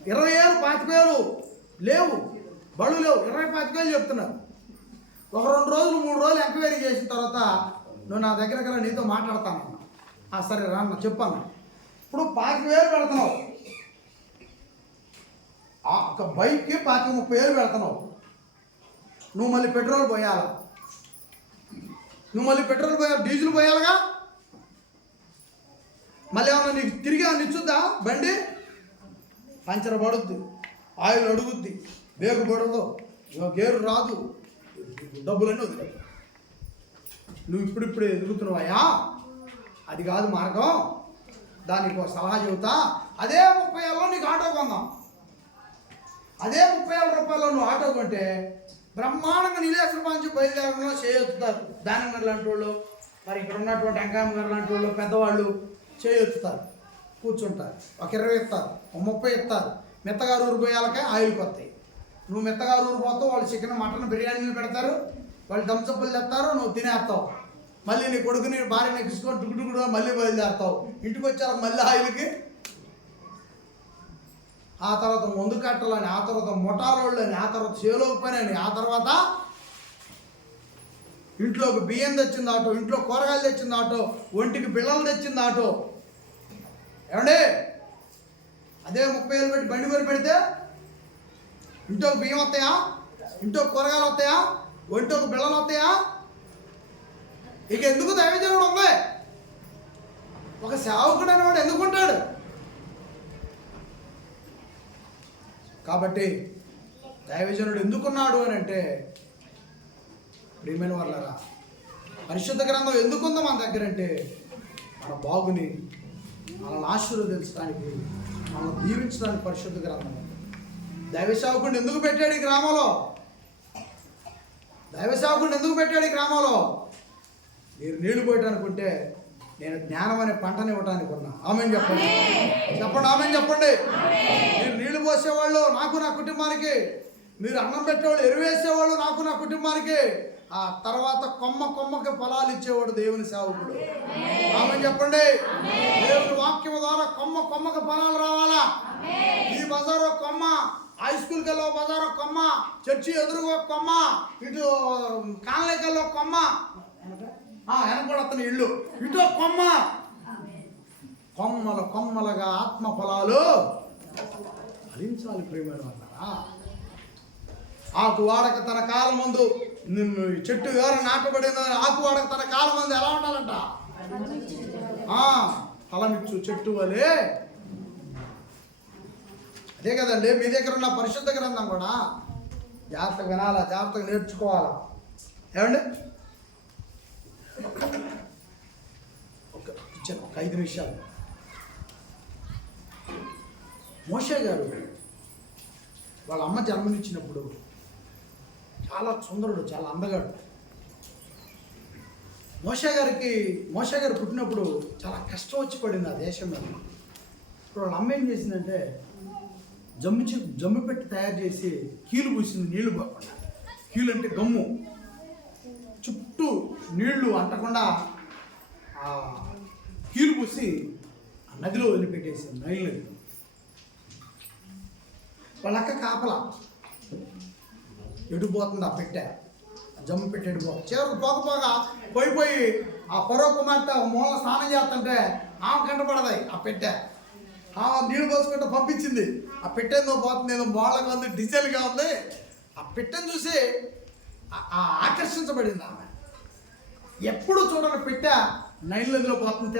20 ఏళ్ళు 25 ఏళ్ళు లేవు, బళ్ళు లేవు, 20-25 ఏళ్ళు చెప్తున్నారు. ఒక 2 రోజులు 3 రోజులు ఎంక్వైరీ చేసిన తర్వాత నువ్వు నా దగ్గరికి వెళ్ళి నీతో మాట్లాడతానన్నా. సరే రాన్న చెప్పాను. ఇప్పుడు 25,000 పెడుతున్నావు, ఒక బైక్కి 25-30 పెడుతున్నావు. నువ్వు మళ్ళీ పెట్రోల్ పోయాలా, డీజిల్ పోయాలిగా. మళ్ళీ ఏమన్నా నీకు తిరిగి ఏమన్నా ఇచ్చుద్దా బండి? పంచర్ పడుద్ది, ఆయిల్ అడుగుద్ది, బేగు పడదు, గేరు రాదు, డబ్బులన్నీ వదిలే. నువ్వు ఇప్పుడిప్పుడే ఎదుగుతున్నావయ్యా, అది కాదు మార్గం. దానికి ఒక సలహా చెబుతా. అదే 30 ఏళ్ళలో నీకు ఆటో కొందాం. అదే 30,000 రూపాయలు నువ్వు ఆటో కొంటే బ్రహ్మాండంగా నీలేశ్వర నుంచి బయలుదేరంలో చేయొచ్చుతారు. దానిమ్మర్ లాంటి వాళ్ళు, మరి ఇక్కడ ఉన్నటువంటి వెంకయ్య లాంటి వాళ్ళు పెద్దవాళ్ళు చేయొచ్చుతారు, కూర్చుంటారు. ఒక 20 ఇస్తారు, ఒక 30 ఇస్తారు. మెత్తగారు ఊరు పోయాలకే ఆయిల్కి వస్తాయి. నువ్వు మెత్తగారు ఊరు పోతావు, వాళ్ళు చికెన్ మటన్ బిర్యానీలు పెడతారు, వాళ్ళు దంసప్పులు తెస్తారు, నువ్వు తినేస్తావు. మళ్ళీ నీ కొడుకుని భార్యని ఎక్కించుకొని టుకుటుకుడుగా మళ్ళీ బయలుదేరుతావు. ఇంటికి వచ్చాక మళ్ళీ ఆయిల్కి, ఆ తర్వాత ముందు కట్టలని, ఆ తర్వాత ముఠాలోళ్ళని, ఆ తర్వాత చేలోకి పని అని, ఆ తర్వాత ఇంట్లోకి బియ్యం తెచ్చింది ఆటో, ఇంట్లో కూరగాయలు తెచ్చింది ఆటో, ఒంటికి పిల్లలు తెచ్చింది ఆటో. ఏమండి అదే 30,000 పెట్టి బండి కొని పెడితే ఇంట్లోకి బియ్యం వస్తాయా, ఇంట్లోకి కూరగాయలు వస్తాయా, ఒంటికి పిల్లలు వస్తాయా? ఇక ఎందుకు దైవజనుడు ఉంది? ఒక సేవకుడు అనేవాడు ఎందుకుంటాడు? కాబట్టి దైవజనుడు ఎందుకున్నాడు అని అంటే, ప్రియమైన వాళ్ళరా, పరిశుద్ధ గ్రంథం ఎందుకుందో మన దగ్గర అంటే మన బాగుని మనల్ని ఆశీర్వదించడానికి, మనల్ని దీవించడానికి పరిశుద్ధ గ్రంథం. దైవ సేవకుడిని ఎందుకు పెట్టాడు ఈ గ్రామంలో? దైవ సేవకుడిని ఎందుకు పెట్టాడు ఈ గ్రామంలో? మీరు నీళ్లు పోయటానికి ఉంటే నేను జ్ఞానం అనే పంటని ఇవ్వటానికి ఉన్నా. ఆమెను చెప్పండి, చెప్పండి, ఆమెను చెప్పండి. మీరు నీళ్లు పోసేవాళ్ళు నాకు, నా కుటుంబానికి. మీరు అన్నం పెట్టేవాళ్ళు, ఎరువేసేవాళ్ళు నాకు, నా కుటుంబానికి. ఆ తర్వాత కొమ్మకి ఫలాలు ఇచ్చేవాడు దేవుని సేవకుడు. ఆమెను చెప్పండి. దేవుని వాక్యం ద్వారా కొమ్మకి ఫలాలు రావాలా? ఈ బజారు కొమ్మ, హై స్కూల్కి వెళ్ళో బజారు కొమ్మ, చర్చి ఎదురుగా కొమ్మ, ఇటు కాలనీకి వెళ్ళో కొమ్మ, వెనకూడ అతని ఇల్లు ఇటు కొమ్మ. కొమ్మలుగా ఆత్మ ఫలాలు ఫలించాలి ప్రేమైన వాళ్ళారా. ఆకు వాడక తన కాలం ముందు చెట్టు ఎవరు నాటబడిన ఆకు వాడక తన కాలం ముందు ఎలా ఉండాలంట? ఫలమిచ్చు చెట్టు వలే. అదే కదండి మీ దగ్గర ఉన్న పరిశుద్ధ గ్రంథం కూడా జాగ్రత్తగా వినాలా, జాగ్రత్తగా నేర్చుకోవాలా. ఏమండి? ఒక 5 నిమిషాలు. మోషే గారు వాళ్ళ అమ్మ జన్మనిచ్చినప్పుడు చాలా సుందరుడు, చాలా అందగాడు. మోషే గారు పుట్టినప్పుడు చాలా కష్టం వచ్చి పడింది ఆ దేశం మీద. ఇప్పుడు వాళ్ళ అమ్మ ఏం చేసిందంటే జమ్ము పెట్టి తయారు చేసి కీలు పూసింది, నీళ్లు పోకుండా. కీలు అంటే గమ్ము, చుట్టూ నీళ్లు అంటకుండా కీలు పూసి ఆ నదిలో వదిలిపెట్టేసింది, నైల్ నది. వాళ్ళక్క కాపలా ఎడిపోతుంది ఆ పెట్టె, జమ్ము పెట్టి ఎడిపోతుంది. చివరికి పోకపోగా పోయి ఆ పరో కుమార్తె మూల స్నానం చేస్తుంటే ఆమె కంటపడదాయి ఆ పెట్టె. నీళ్ళు పోసుకుంటే పంపించింది. ఆ పెట్టెందో పోతుంది, ఏదో మోళ్ళగా ఉంది, డిజైన్గా ఉంది. ఆ పెట్టెను చూసి ఆకర్షించబడింది ఆమె. ఎప్పుడు చూడని పెట్టె నైల్ నదిలో పోతుంది,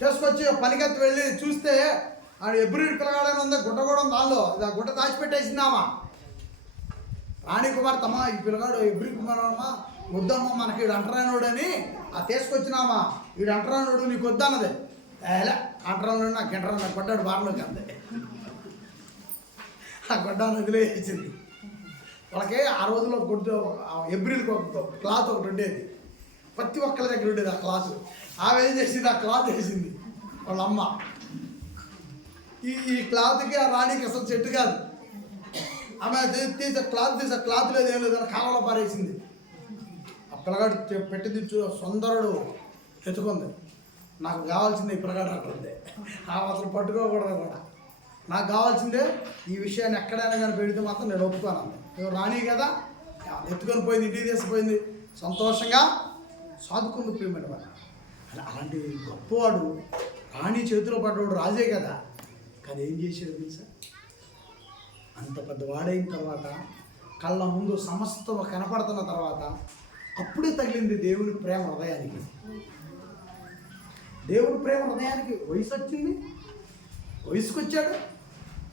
తీసుకొచ్చి పనికెత్తి వెళ్ళి చూస్తే ఆడ ఎబ్రిడ్ పిల్లగాడని ఉంది, గుడ్డ కూడా ఉంది దానిలో. ఆ గుడ్డ దాచిపెట్టేసిందామా. రాణి కుమార్తెమ్మా, ఈ పిల్లగాడు ఎబ్రిడ్ కుమారమ్మా వద్దమ్మా, మనకి వీడు అంటరానోడని తీసుకొచ్చినామా. వీడు అంటరానోడు, నీకు వద్దన్నది. ఎలా అంటరాను, నాకు ఎంటరాను, నాకు కొట్టాడు బార్లోకి అంతే. ఆ గొడ్డ నదిలో వేసింది. వాళ్ళకి ఆ రోజుల్లో ఎబ్రిల్కి ఒక క్లాత్ ఒకటి ఉండేది, ప్రతి ఒక్కరి దగ్గర ఉండేది ఆ క్లాత్. ఆమె ఏం చేసింది, ఆ క్లాత్ వేసింది వాళ్ళ అమ్మ. ఈ క్లాత్కి ఆ రాణికి అసలు చెట్టు కాదు. ఆమె క్లాత్ లేదు, ఏం లేదు, కాలంలో పారేసింది. ఆ పిల్లగాడు పెట్టింది సుందరుడు ఎత్తుకుంది. నాకు కావాల్సిందే ఈ పిల్లగాడు అంటుంది. అసలు పట్టుకోకూడదు కూడా. నాకు కావాల్సిందే ఈ విషయాన్ని ఎక్కడైనా కానీ పెడితే మాత్రం నేను ఒప్పుకోను. నేను రాణి కదా, ఎత్తుకొని పోయింది, ఇంటికి తీసుకుపోయింది, సంతోషంగా సాదుకుంది ప్రియమైన వాడు. అలాంటి గొప్పవాడు రాణి చేతిలో పడ్డవాడు రాజే కదా. కానీ ఏం చేశాడు తెలుసా? అంత పెద్దవాడైన తర్వాత కళ్ళ ముందు సమస్తం కనపడుతున్న తర్వాత అప్పుడే తగిలింది దేవుని ప్రేమ హృదయానికి. దేవుని ప్రేమ హృదయానికి వయసు వచ్చింది, వయసుకు వచ్చాడు.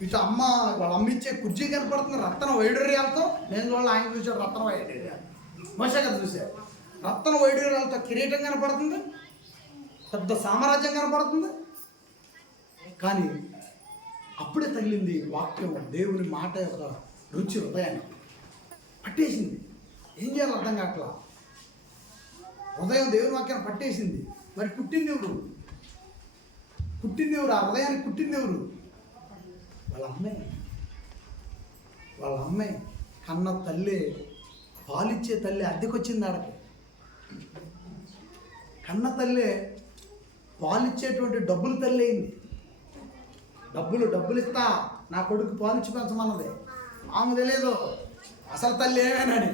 ఇటు వాళ్ళ అమ్మ ఇచ్చే కుర్చీ కనపడుతుంది, రత్న వైడూర్యాలతో. నేను వాళ్ళు ఆయన చూశాడు, రత్న వైడూర్యాలు. మోషే గారు చూశారు, రత్న వైడూర్యాలతో కిరీటం కనపడుతుంది, పెద్ద సామ్రాజ్యం కనపడుతుంది. కానీ అప్పుడే తగిలింది వాక్యం, దేవుని మాట యొక్క రుచి హృదయాన్ని పట్టేసింది. ఏం చేయాలి అర్థం కావట్లా. హృదయం దేవుని వాక్యాన్ని పట్టేసింది. మరి పుట్టింది ఎవరు? ఆ హృదయానికి పుట్టింది ఎవరు? వాళ్ళ అమ్మే కన్న తల్లి, పాలిచ్చే తల్లి అద్దెకొచ్చింది ఆడకి. కన్న తల్లి పాలిచ్చేటువంటి డబ్బులు తల్లి అయింది. డబ్బులు ఇస్తా నా కొడుకు పాలిచ్చి పెంచమన్నది. ఆమె తెలియదు అసలు తల్లి ఏమేనని,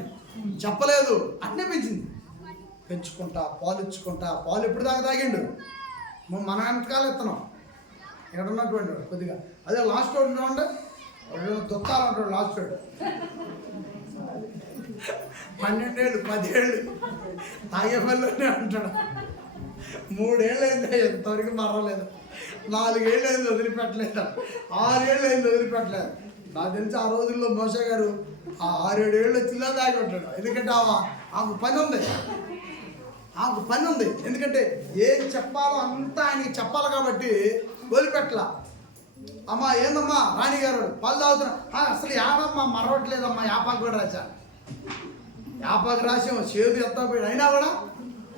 చెప్పలేదు, అన్నీ పెంచింది. పెంచుకుంటా పాలిచ్చుకుంటా. పాలు ఎప్పుడు దాకా తాగిండు? మన వెనకాల ఇస్తున్నాం ఇక్కడ ఉన్నటువంటి వాడు కొద్దిగా. అదే లాస్ట్ వాడు ఉండే దొత్తాలంటాడు. లాస్ట్ వాడు 12 ఏళ్ళు 10 ఏళ్ళు తాగే పనిలోనే అంటాడు. 3 ఏళ్ళు అయింది ఎంతవరకు మరవలేదు. 4 ఏళ్ళు అయింది వదిలిపెట్టలేదు. 6 ఏళ్ళు అయింది వదిలిపెట్టలేదు. నాకు తెలిసి ఆ రోజుల్లో మోషే గారు ఆ 6-7 ఏళ్ళు వచ్చిందా తాగి ఉంటాడు. ఎందుకంటే ఆమె పని ఉంది. ఆమెకు పని ఉంది. ఎందుకంటే ఏం చెప్పాలో అంతా ఆయనకి చెప్పాలి కాబట్టి వదిలిపెట్టలా. అమ్మ ఏందమ్మా రాణిగారు పాలు తాగుతున్నా, అసలు యాదమ్మా మరవట్లేదమ్మా, యాపాకు కూడా రాశా, యాపాకు రాసి చేదు ఎత్తా పోయాడు, అయినా కూడా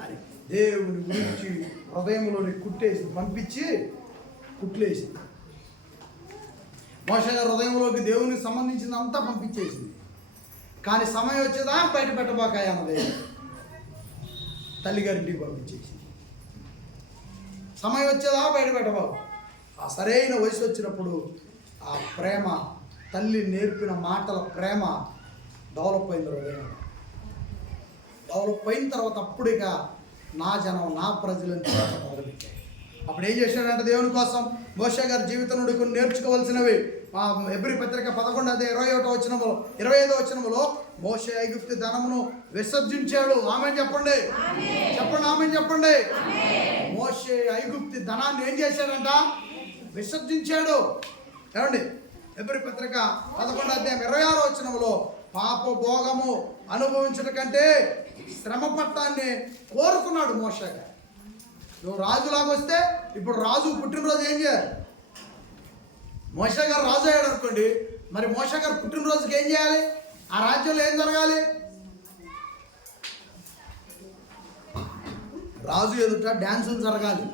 అని దేవుని గురించి హృదయంలోని కుట్టేసి పంపించి కుట్లేసింది. మోషే గారి హృదయంలోకి దేవునికి సంబంధించిందంతా పంపించేసింది. కానీ సమయం వచ్చేదా బయట పెట్టబోకాయ అన్నది తల్లిగారింటికి పంపించేసింది. సమయం వచ్చేదా బయట పెట్టబోక. ఆ సరైన వయసు వచ్చినప్పుడు ఆ ప్రేమ, తల్లి నేర్పిన మాటల ప్రేమ డెవలప్ అయింది. హృదయం డెవలప్ అయిన తర్వాత అప్పుడిక నా జనం, నా ప్రజలను మొదలుపెట్టాయి. అప్పుడు ఏం చేశాడంటే దేవుని కోసం మోషే గారి జీవితం నుండి కొన్ని నేర్చుకోవాల్సినవి. హెబ్రీ పత్రిక 11:25 వచనములో మోషే ఐగుప్తు ధనమును విసర్జించాడు. ఆమేన్ చెప్పండి, చెప్పండి, ఆమేన్ చెప్పండి. మోషే ఐగుప్తు ధనాన్ని ఏం చేశాడంట? విసర్జించాడు. ఏమండి? హెబ్రీ పత్రిక 11:26 వచనములో పాప భోగము అనుభవించడం కంటే శ్రమ పట్టాన్ని కోరుకున్నాడు మోషే గారు. నువ్వు రాజులాగా వస్తే ఇప్పుడు రాజు పుట్టినరోజు ఏం చేయాలి? మోషే గారు రాజు అయ్యాడు అనుకోండి, మరి మోషే గారు పుట్టినరోజుకి ఏం చేయాలి? ఆ రాజ్యంలో ఏం జరగాలి? రాజు ఎదుట డ్యాన్సులు జరగాలి.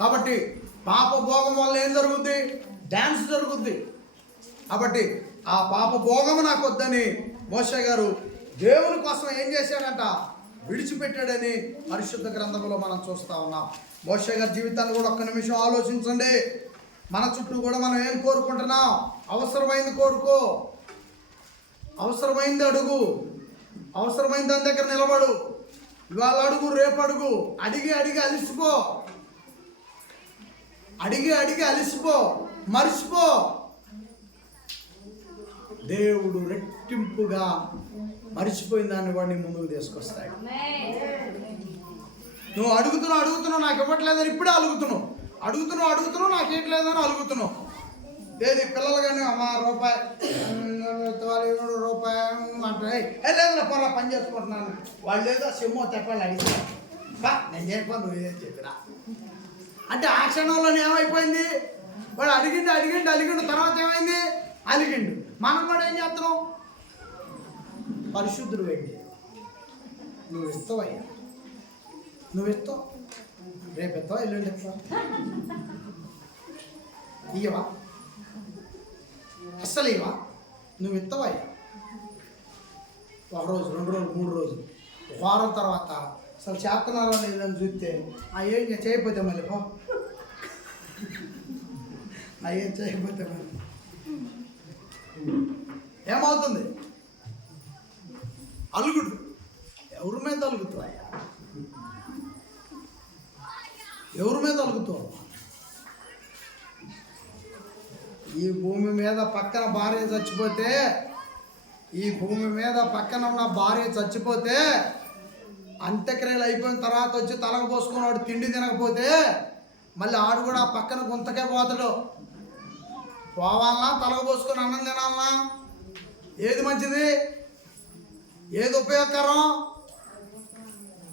కాబట్టి పాప భోగం వల్ల ఏం జరుగుద్ది? డ్యాన్స్ జరుగుద్ది. కాబట్టి ఆ పాప భోగము నాకు వద్దని మోషే గారు దేవుని కోసం ఏం చేశాడంట? విడిచిపెట్టాడని పరిశుద్ధ గ్రంథంలో మనం చూస్తూ ఉన్నాం. మోషే గారి జీవితాన్ని కూడా ఒక్క నిమిషం ఆలోచించండి. మన చుట్టూ కూడా మనం ఏం కోరుకుంటున్నాం? అవసరమైంది కోరుకో, అవసరమైంది అడుగు, అవసరమైన దాని దగ్గర నిలబడు. ఇవాళ అడుగు, రేపు అడుగు. అడిగి అడిగి అలిసిపో, అడిగి అడిగి అలిసిపో, మరిచిపో. దేవుడు రెట్టింపుగా మరిచిపోయిన దాన్ని వాడిని ముందుకు తీసుకొస్తాడు. నువ్వు అడుగుతున్నావు నాకు ఇవ్వట్లేదని ఇప్పుడే అడుగుతున్నావు నాకు ఇవ్వట్లేదని అలుగుతున్నావు. ఏది పిల్లలు కానీ అమ్మ రూపాయి అంటే లేదురా పొర పని చేసుకుంటున్నాను, వాళ్ళు ఏదో సిమ్మో తెప్పాలి అడిగినా నేను చెప్పా నువ్వేం చెప్పినా అంటే ఆ క్షణంలో ఏమైపోయింది? వాడు అడిగిండు తర్వాత ఏమైంది? అలిగిండు. మనం కూడా ఏం చేస్తున్నాం? పరిశుద్ధుడు ఏంటి? నువ్వు ఇస్తావయ్యా, నువ్వు ఇస్తావు, రేపు ఇస్తావా, ఎల్లుండి ఇస్తావా, ఇయ్యవా, అస్సలు ఇవ్వవా? నువ్వు ఇస్తావయ్యా. 1 రోజు, 2 రోజులు, 3 రోజులు, వారం తర్వాత అసలు చేస్తున్నారో లేదని చూస్తే ఏం చేయకపోతే మళ్ళీ ఏం చేయకపోతే మళ్ళీ ఏమవుతుంది? అలుగుడు. ఎవరి మీద అలుగుతావయ్యా? ఎవరి మీద అలుగుతావు? ఈ భూమి మీద పక్కన భార్య చచ్చిపోతే, ఈ భూమి మీద పక్కన ఉన్న భార్య చచ్చిపోతే, అంత్యక్రియలు అయిపోయిన తర్వాత వచ్చి తలకు పోసుకున్నాడు తిండి తినకపోతే మళ్ళీ ఆడు కూడా ఆ పక్కన గుంతకే పోతాడు. పోవాలన్నా తలకు పోసుకొని అన్నం తినాలన్నా? ఏది మంచిది? ఏది ఉపయోగకరం?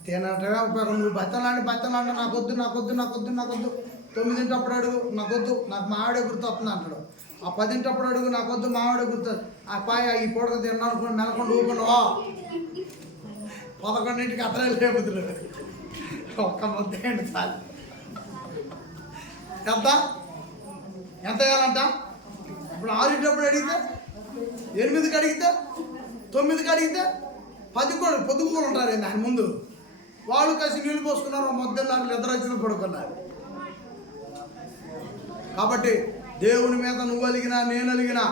తినటమే ఉపయోగం. నువ్వు బత్తలాంటి నాకొద్దు 9 అడుగు నాకొద్దు, నాకు మావిడే గుర్తొస్తుంది అంటాడు. ఆ 10 అడుగు నాకొద్దు, మావిడే గుర్తు. ఆ పాయ ఈ పూటకు తిన్నాను అనుకుని మెలకుండా ఊరుకున్నావా? 11ంటికి అతనే లేపుతున్నాడు. ఒక్క ముద్ద ఏంటి చాలు. ఎంత వేయాలంట? ఇప్పుడు 6 అడిగితే, 8కి అడిగితే, 9కి అడిగితే 10 కూడా పొద్దుగోలు ఉంటారు ఆయన ముందు. వాళ్ళు కలిసి నీళ్ళు పోసుకున్నారు, మధ్యలో నిద్ర వచ్చిన పడుకున్నారు. కాబట్టి దేవుని మీద నువ్వు అలిగినా, నేను అలిగినా,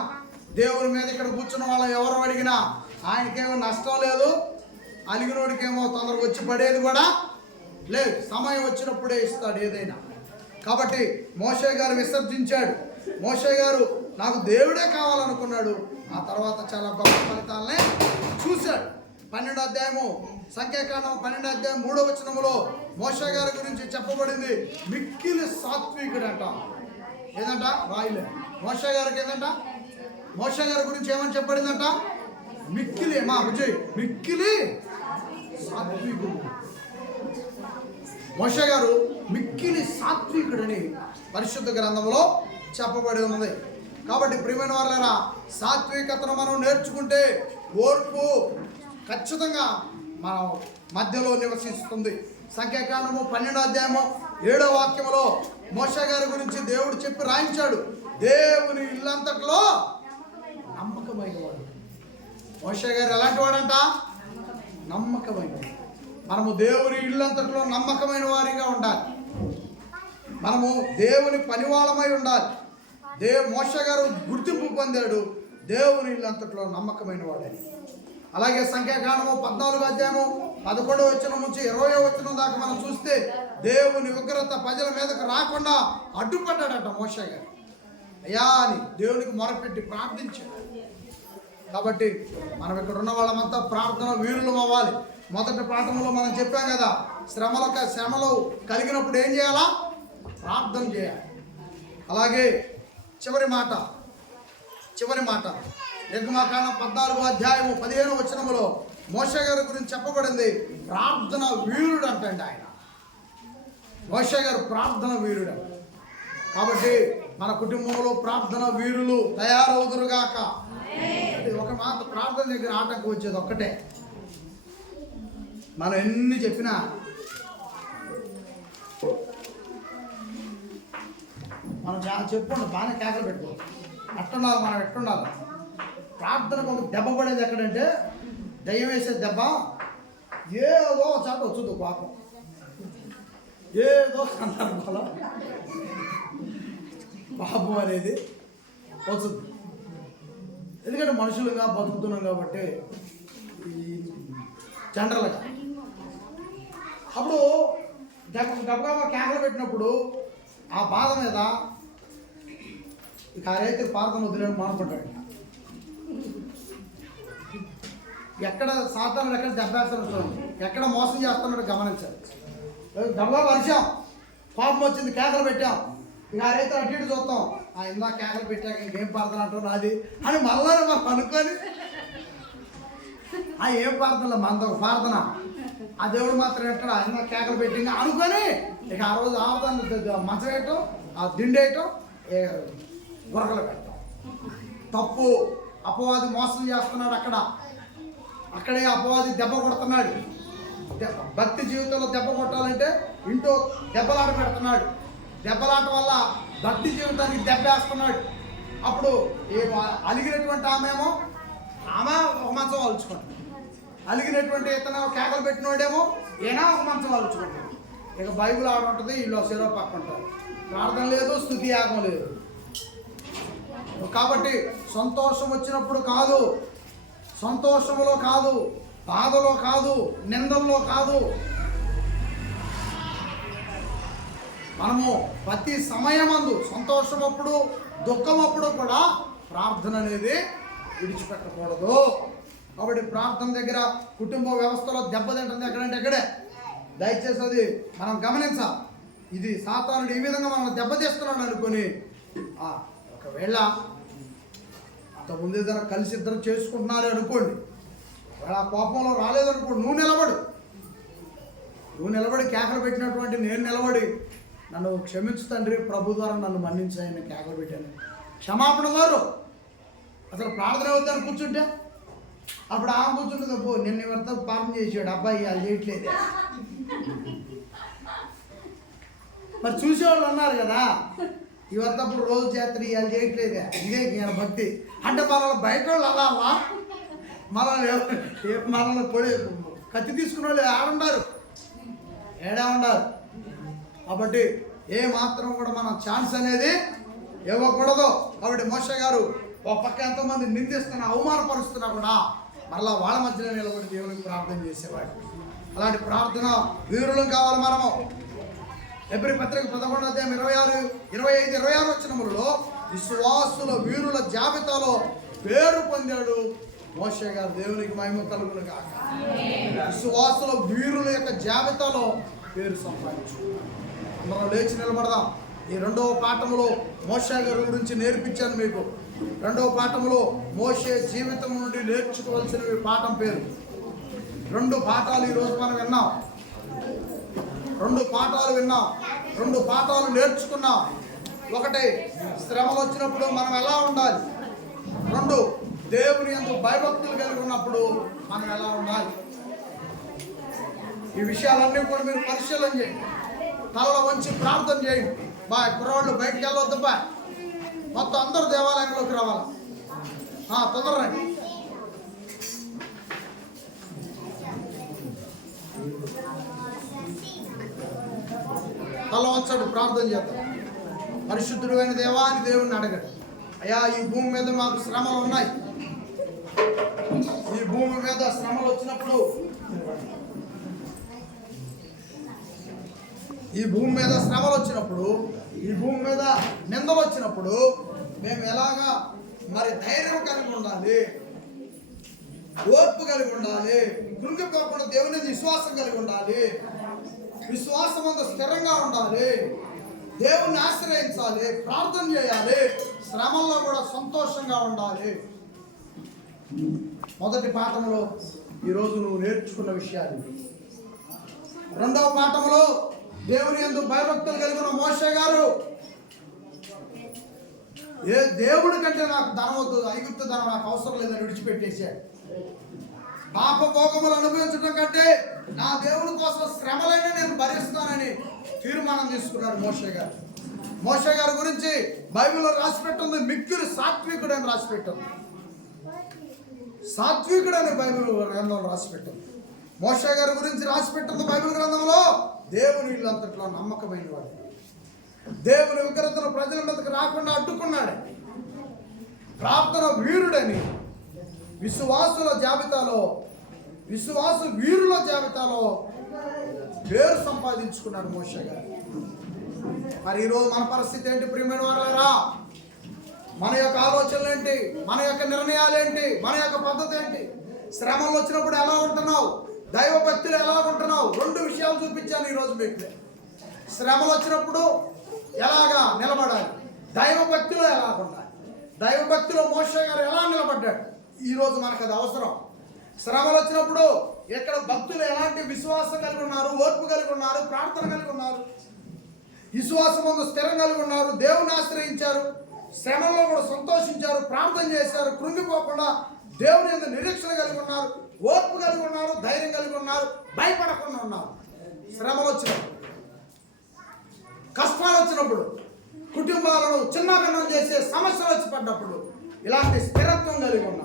దేవుని మీద ఇక్కడ కూర్చున్న వాళ్ళం ఎవరు అడిగినా ఆయనకేమో నష్టం లేదు, అలిగినోడికేమో తొందరగా వచ్చి పడేది కూడా లేదు. సమయం వచ్చినప్పుడే ఇస్తాడు ఏదైనా. కాబట్టి మోషే గారు విసర్జించాడు. మోషే గారు నాకు దేవుడే కావాలనుకున్నాడు. ఆ తర్వాత చాలా గొప్ప ఫలితాలనే చూశాడు. 12వ అధ్యాయము, సంఖ్యాకాండం 12వ అధ్యాయం 3వ వచనములో మోషే గారి గురించి చెప్పబడింది. మిక్కిలి సాత్వికుడు అంట. ఏదంట? రాయిలే. మోషే గారికి ఏదంట? మోషే గారి గురించి ఏమని చెప్పబడిందంట? మిక్కిలి, మా విజయ్, మిక్కిలి సాత్వికుడు. మోషే గారు మిక్కిలి సాత్వికుడని పరిశుద్ధ గ్రంథంలో చెప్పబడి ఉన్నది. కాబట్టి ప్రియమైన వారలారా, సాత్వికతను మనం నేర్చుకుంటే ఓర్పు ఖచ్చితంగా మన మధ్యలో నివసిస్తుంది. సంఖ్యాకాండము 12వ అధ్యాయము 7వ వాక్యములో మోషే గారి గురించి దేవుడు చెప్పి రాయించాడు, దేవుని ఇల్లంతట్లో నమ్మకమైన వాడు. మోషే గారు ఎలాంటి వాడంట? నమ్మకమైన. మనము దేవుని ఇల్లంతట్లో నమ్మకమైన వారిగా ఉండాలి. మనము దేవుని పనివాళ్ళమై ఉండాలి. మోషే గారు గుర్తింపు పొందాడు, దేవుని ఇల్లంతట్లో నమ్మకమైన వాడని. అలాగే సంఖ్యాకాండము 14వ అధ్యాయము 11వ వచనం నుంచి 20వ వచనం దాకా మనం చూస్తే దేవుని ఉగ్రత ప్రజల మీదకు రాకుండా అడ్డుపడ్డాడట మోషే గారు. అయ్యా అని దేవునికి మొరపెట్టి ప్రార్థించాడు. కాబట్టి మనం ఇక్కడ ఉన్న వాళ్ళమంతా ప్రార్థన వీరులు అవ్వాలి. మొదటి పాఠంలో మనం చెప్పాం కదా, శ్రమలు కలిగినప్పుడు ఏం చేయాలా? ప్రార్థన చేయాలి. అలాగే చివరి మాట నిర్గమాకాండం 14వ అధ్యాయము 15వ వచనములో మోషే గారి గురించి చెప్పబడింది, ప్రార్థన వీరుడు అంటండి ఆయన. మోషే గారు ప్రార్థన వీరుడు. కాబట్టి మన కుటుంబంలో ప్రార్థన వీరులు తయారవుదురుగాక. ఒక మాట, ప్రార్థన దగ్గర ఆటంకం వచ్చేది ఒక్కటే, మనం ఎన్ని చెప్పినా మనం చెప్పుకుంటాం, బాగానే కేకలు పెట్టుకోవాలి. అట్టుండాలి, మనం ఎట్టుండాలి. ప్రార్థనకు ఒక దెబ్బ పడేది ఎక్కడంటే, దయ్యం వేసే దెబ్బ ఏదో చాట వచ్చుద్దు, పాపం ఏదో సందర్భంలో పాపం అనేది వస్తుంది. ఎందుకంటే మనుషులుగా బతుకుతున్నాం కాబట్టి ఈ జనరల్గా అప్పుడు గబగబా కేకలు పెట్టినప్పుడు ఆ బాధ మీద ఇక ఆ రైతు ప్రార్థన వదిలేని మానుకుంటాడు. ఎక్కడ సాతానుడు ఎక్కడ దెబ్బేస్తున్నాడు, ఎక్కడ మోసం చేస్తున్నాడు గమనించాలి. గబగబా వర్షం, కోపం వచ్చింది, కేకలు పెట్టాం. ఇక ఆ రైతు అటు ఇటు చూస్తాం, ఇందా కేకలు పెట్టాక ఇంకేం ప్రార్థన అంటున్నా అది అని మళ్ళా మనం అనుకొని, ఏం ప్రార్థన మనతో ప్రార్థన, ఆ దేవుడు మాత్రం ఎక్కడ ఇందా కేకలు పెట్టింది అనుకొని ఇక ఆ రోజు ఆవదాన్ని మంచం వేయటం, ఆ దిండి వేయటం, గురకలు పెట్టడం. తప్పు. అపవాది మోసం చేస్తున్నాడు. అక్కడే అపవాది దెబ్బ కొడుతున్నాడు. భక్తి జీవితంలో దెబ్బ కొట్టాలంటే ఇంట్లో దెబ్బలాట పెడుతున్నాడు. దెబ్బలాట వల్ల భక్తి జీవితానికి దెబ్బ వేస్తున్నాడు. అప్పుడు అలిగినటువంటి ఆమె ఒక మంచం అలుచుకుంటాడు, అలిగినటువంటి ఇతను కేకలు పెట్టినోడేమో ఏనా ఒక మంచం అలుచుకుంటాడు. ఇక బైబిల్ ఆడ ఉంటుంది, వీళ్ళు శిరో పక్క ఉంటారు. ప్రార్థన లేదు, స్తుతి యాగం లేదు. కాబట్టి సంతోషం వచ్చినప్పుడు కాదు, సంతోషంలో కాదు, బాధలో కాదు, నిందల్లో కాదు, మనము ప్రతి సమయమందు సంతోషం అప్పుడు, దుఃఖం అప్పుడు కూడా ప్రార్థన అనేది విడిచిపెట్టకూడదు. కాబట్టి ప్రార్థన దగ్గర కుటుంబ వ్యవస్థలో దెబ్బతింటుంది ఎక్కడంటే ఎక్కడే. దయచేసి అది మనం గమనించాలి. ఇది సాతానుడు ఈ విధంగా మనం దెబ్బతీస్తున్నాడు అనుకొని, ఒకవేళ అంతకుముందు ఏదైనా కలిసి ఇద్దరు చేసుకుంటున్నారు అనుకోండి, ఒకవేళ ఆ కోపంలో రాలేదనుకోండి, నువ్వు నిలబడి కేకలు పెట్టినటువంటి నేను నిలబడి, నన్ను క్షమించు తండ్రి, ప్రభు ద్వారా నన్ను మన్నించాయని కేకలు పెట్టాను, క్షమాపణ వారు అసలు ప్రార్థన అవుతాను కూర్చుంటే, అప్పుడు ఆమె కూర్చుంటుంది, నిన్న ఎవరితో పాపం చేసాడు అబ్బాయి, అది చేయట్లేదే. మరి చూసేవాళ్ళు ఉన్నారు కదా, ఇవరితప్పుడు రోజు చేస్తారు, ఇవాళ చేయట్లేదే, ఇదే జ్ఞాన భక్తి అంటే. మనల్ని బయట వాళ్ళు అలా మనల్ని పొడి కత్తి తీసుకున్న వాళ్ళు ఆడుండారు, ఏడా ఉండారు. కాబట్టి ఏ మాత్రం కూడా మనం ఛాన్స్ అనేది ఇవ్వకూడదు. కాబట్టి మోషే గారు ఒక పక్క ఎంతోమంది నిందిస్తున్నా, అవమానపరుస్తున్నా కూడా మరలా వాళ్ళ మధ్యలో నిలబడి దేవునికి ప్రార్థన చేసేవాడు. అలాంటి ప్రార్థన వీరులం కావాలి మనము. ఎబ్రీ పత్రిక 11వ అధ్యాయం 25-26 వచనములలో విశ్వాసుల వీరుల జాబితాలో పేరు పొందాడు మోషే గారు. దేవునికి మహిమ కలుగును గాక. విశ్వాసుల వీరుల యొక్క జాబితాలో పేరు సంపాదించుకున్నాడు. మనం లేచి నిలబడదాం. ఈ 2వ పాఠములో మోషే గారి గురించి నేర్పించాను మీకు. 2వ పాఠములో మోషే జీవితం నుండి నేర్చుకోవాల్సిన పాఠం పేరు రెండు పాఠాలు ఈరోజు మనం విన్నాం. రెండు పాఠాలు నేర్చుకున్నాం. ఒకటి, శ్రమలు వచ్చినప్పుడు మనం ఎలా ఉండాలి. రెండు, దేవుని యందు భయభక్తులు కలిగి ఉన్నప్పుడు మనం ఎలా ఉండాలి. ఈ విషయాలన్నీ కూడా మీరు పరిశీలన చేయండి. తలలో వంచి ప్రార్థన చేయండి. కుర్రవాళ్ళు బయటికి వెళ్ళవద్దు. మొత్తం అందరూ దేవాలయంలోకి రావాలి. తొందరగా తల వంచాడు, ప్రార్థన చేద్దాం. పరిశుద్ధుడు అయిన దేవా అని దేవుణ్ణి అడగడు. అయ్యా, ఈ భూమి మీద మాకు శ్రమలు ఉన్నాయి. ఈ భూమి మీద శ్రమలు వచ్చినప్పుడు, ఈ భూమి మీద నిందలు వచ్చినప్పుడు మేము ఎలాగా మరి ధైర్యం కలిగి ఉండాలి, ఓర్పు కలిగి ఉండాలి, కృంగిపోకుండా దేవుని విశ్వాసం కలిగి ఉండాలి, విశ్వాసం అంతా స్థిరంగా ఉండాలి, దేవుణ్ణి ఆశ్రయించాలి, ప్రార్థన చేయాలి, శ్రమల్లో కూడా సంతోషంగా ఉండాలి. మొదటి పాఠంలో ఈరోజు నువ్వు నేర్చుకున్న విషయాలు. రెండవ పాఠంలో దేవుని యందు భయభక్తులు కలిగిన మోషే గారు, దేవుడి కంటే నాకు ధనం వద్దు, ఐగుప్తు ధనం నాకు అవసరం లేదని విడిచిపెట్టేశాడు. పాప భోగములు అనుభవించడం కంటే నా దేవుని కోసం శ్రమలైనా నేను భరిస్తానని తీర్మానం తీసుకున్నాడు మోషే గారి గురించి బైబిల్లో రాసి పెట్టింది, మిక్కిలి సాత్వికుడు అని రాసి పెట్టింది. సాత్వికుడు అని బైబిల్ గ్రంథంలో రాసి పెట్టింది. మోషే గారి గురించి రాసి పెట్టింది బైబిల్ గ్రంథంలో. దేవుని ఇల్లంతట్లో నమ్మకమైన వాడు, దేవుని విగ్రహతను ప్రజల మీదకి రాకుండా అడ్డుకున్నాడు, ప్రార్థన వీరుడని వీరుల జాబితాలో పేరు సంపాదించుకున్నాడు మోషే గారు. మరి ఈరోజు మన పరిస్థితి ఏంటి ప్రియమైన వారలారా? మన యొక్క ఆలోచనలు ఏంటి? మన యొక్క నిర్ణయాలు ఏంటి? మన యొక్క పద్ధతి ఏంటి? శ్రమలు వచ్చినప్పుడు ఎలా ఉంటున్నావు? దైవ భక్తులు ఎలా ఉంటున్నావు? రెండు విషయాలు చూపించాను ఈరోజు మీకు. శ్రమలు వచ్చినప్పుడు ఎలాగా నిలబడాలి, దైవ భక్తులు ఎలా ఉండాలి. దైవ భక్తిలో మోషే గారు ఎలా నిలబడ్డాడు? ఈరోజు మనకు అది అవసరం. శ్రమలు వచ్చినప్పుడు ఇక్కడ భక్తులు ఎలాంటి విశ్వాసం కలిగి ఉన్నారు, ఓర్పు కలిగి ఉన్నారు, ప్రార్థన కలిగి ఉన్నారు, విశ్వాసం ముందు స్థిరం కలిగి ఉన్నారు, దేవుని ఆశ్రయించారు, శ్రమల్లో కూడా సంతోషించారు, ప్రార్థన చేశారు, కృంగిపోకుండా దేవుని యందు నిరీక్షణ కలిగి ఉన్నారు, ఓర్పు కలిగి ఉన్నారు, ధైర్యం కలిగి ఉన్నారు, భయపడకుండా ఉన్నారు. శ్రమలు వచ్చినప్పుడు, కష్టాలు వచ్చినప్పుడు, కుటుంబాలను చిన్నభిన్నం చేసే సమస్యలు వచ్చి పడ్డప్పుడు ఇలాంటి స్థిరత్వం కలిగి ఉన్నాం.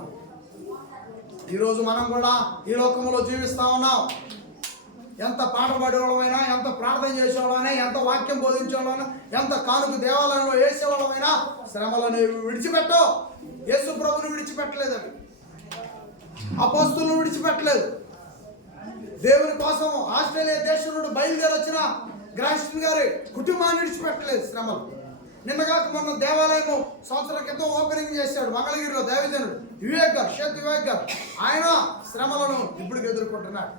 ఈరోజు మనం కూడా ఈ లోకంలో జీవిస్తా ఉన్నాం. ఎంత పాట పాడేవాళ్ళమైనా, ఎంత ప్రార్థన చేసేవాళ్ళమైనా, ఎంత వాక్యం బోధించేవాళ్ళమైనా, ఎంత కానుక దేవాలయంలో వేసేవాళ్ళమైనా శ్రమలను విడిచిపెట్టవు. యేసు ప్రభుని విడిచిపెట్టలేదు, అవి అపోస్తులను విడిచిపెట్టలేదు. దేవుని కోసం ఆస్ట్రేలియా దేశం నుండి బయలుదేరి వచ్చిన గ్రాస్టన్ గారి కుటుంబాన్ని విడిచిపెట్టలేదు శ్రమలు. నిన్నగాక మొన్న దేవాలయము సంవత్సరం క్రితం ఓపెనింగ్ చేశాడు మంగళగిరిలో దైవజనుడు షేత్ వివేక్ గారు. ఆయన శ్రమలను ఇప్పుడు ఎదుర్కొంటున్నాడు.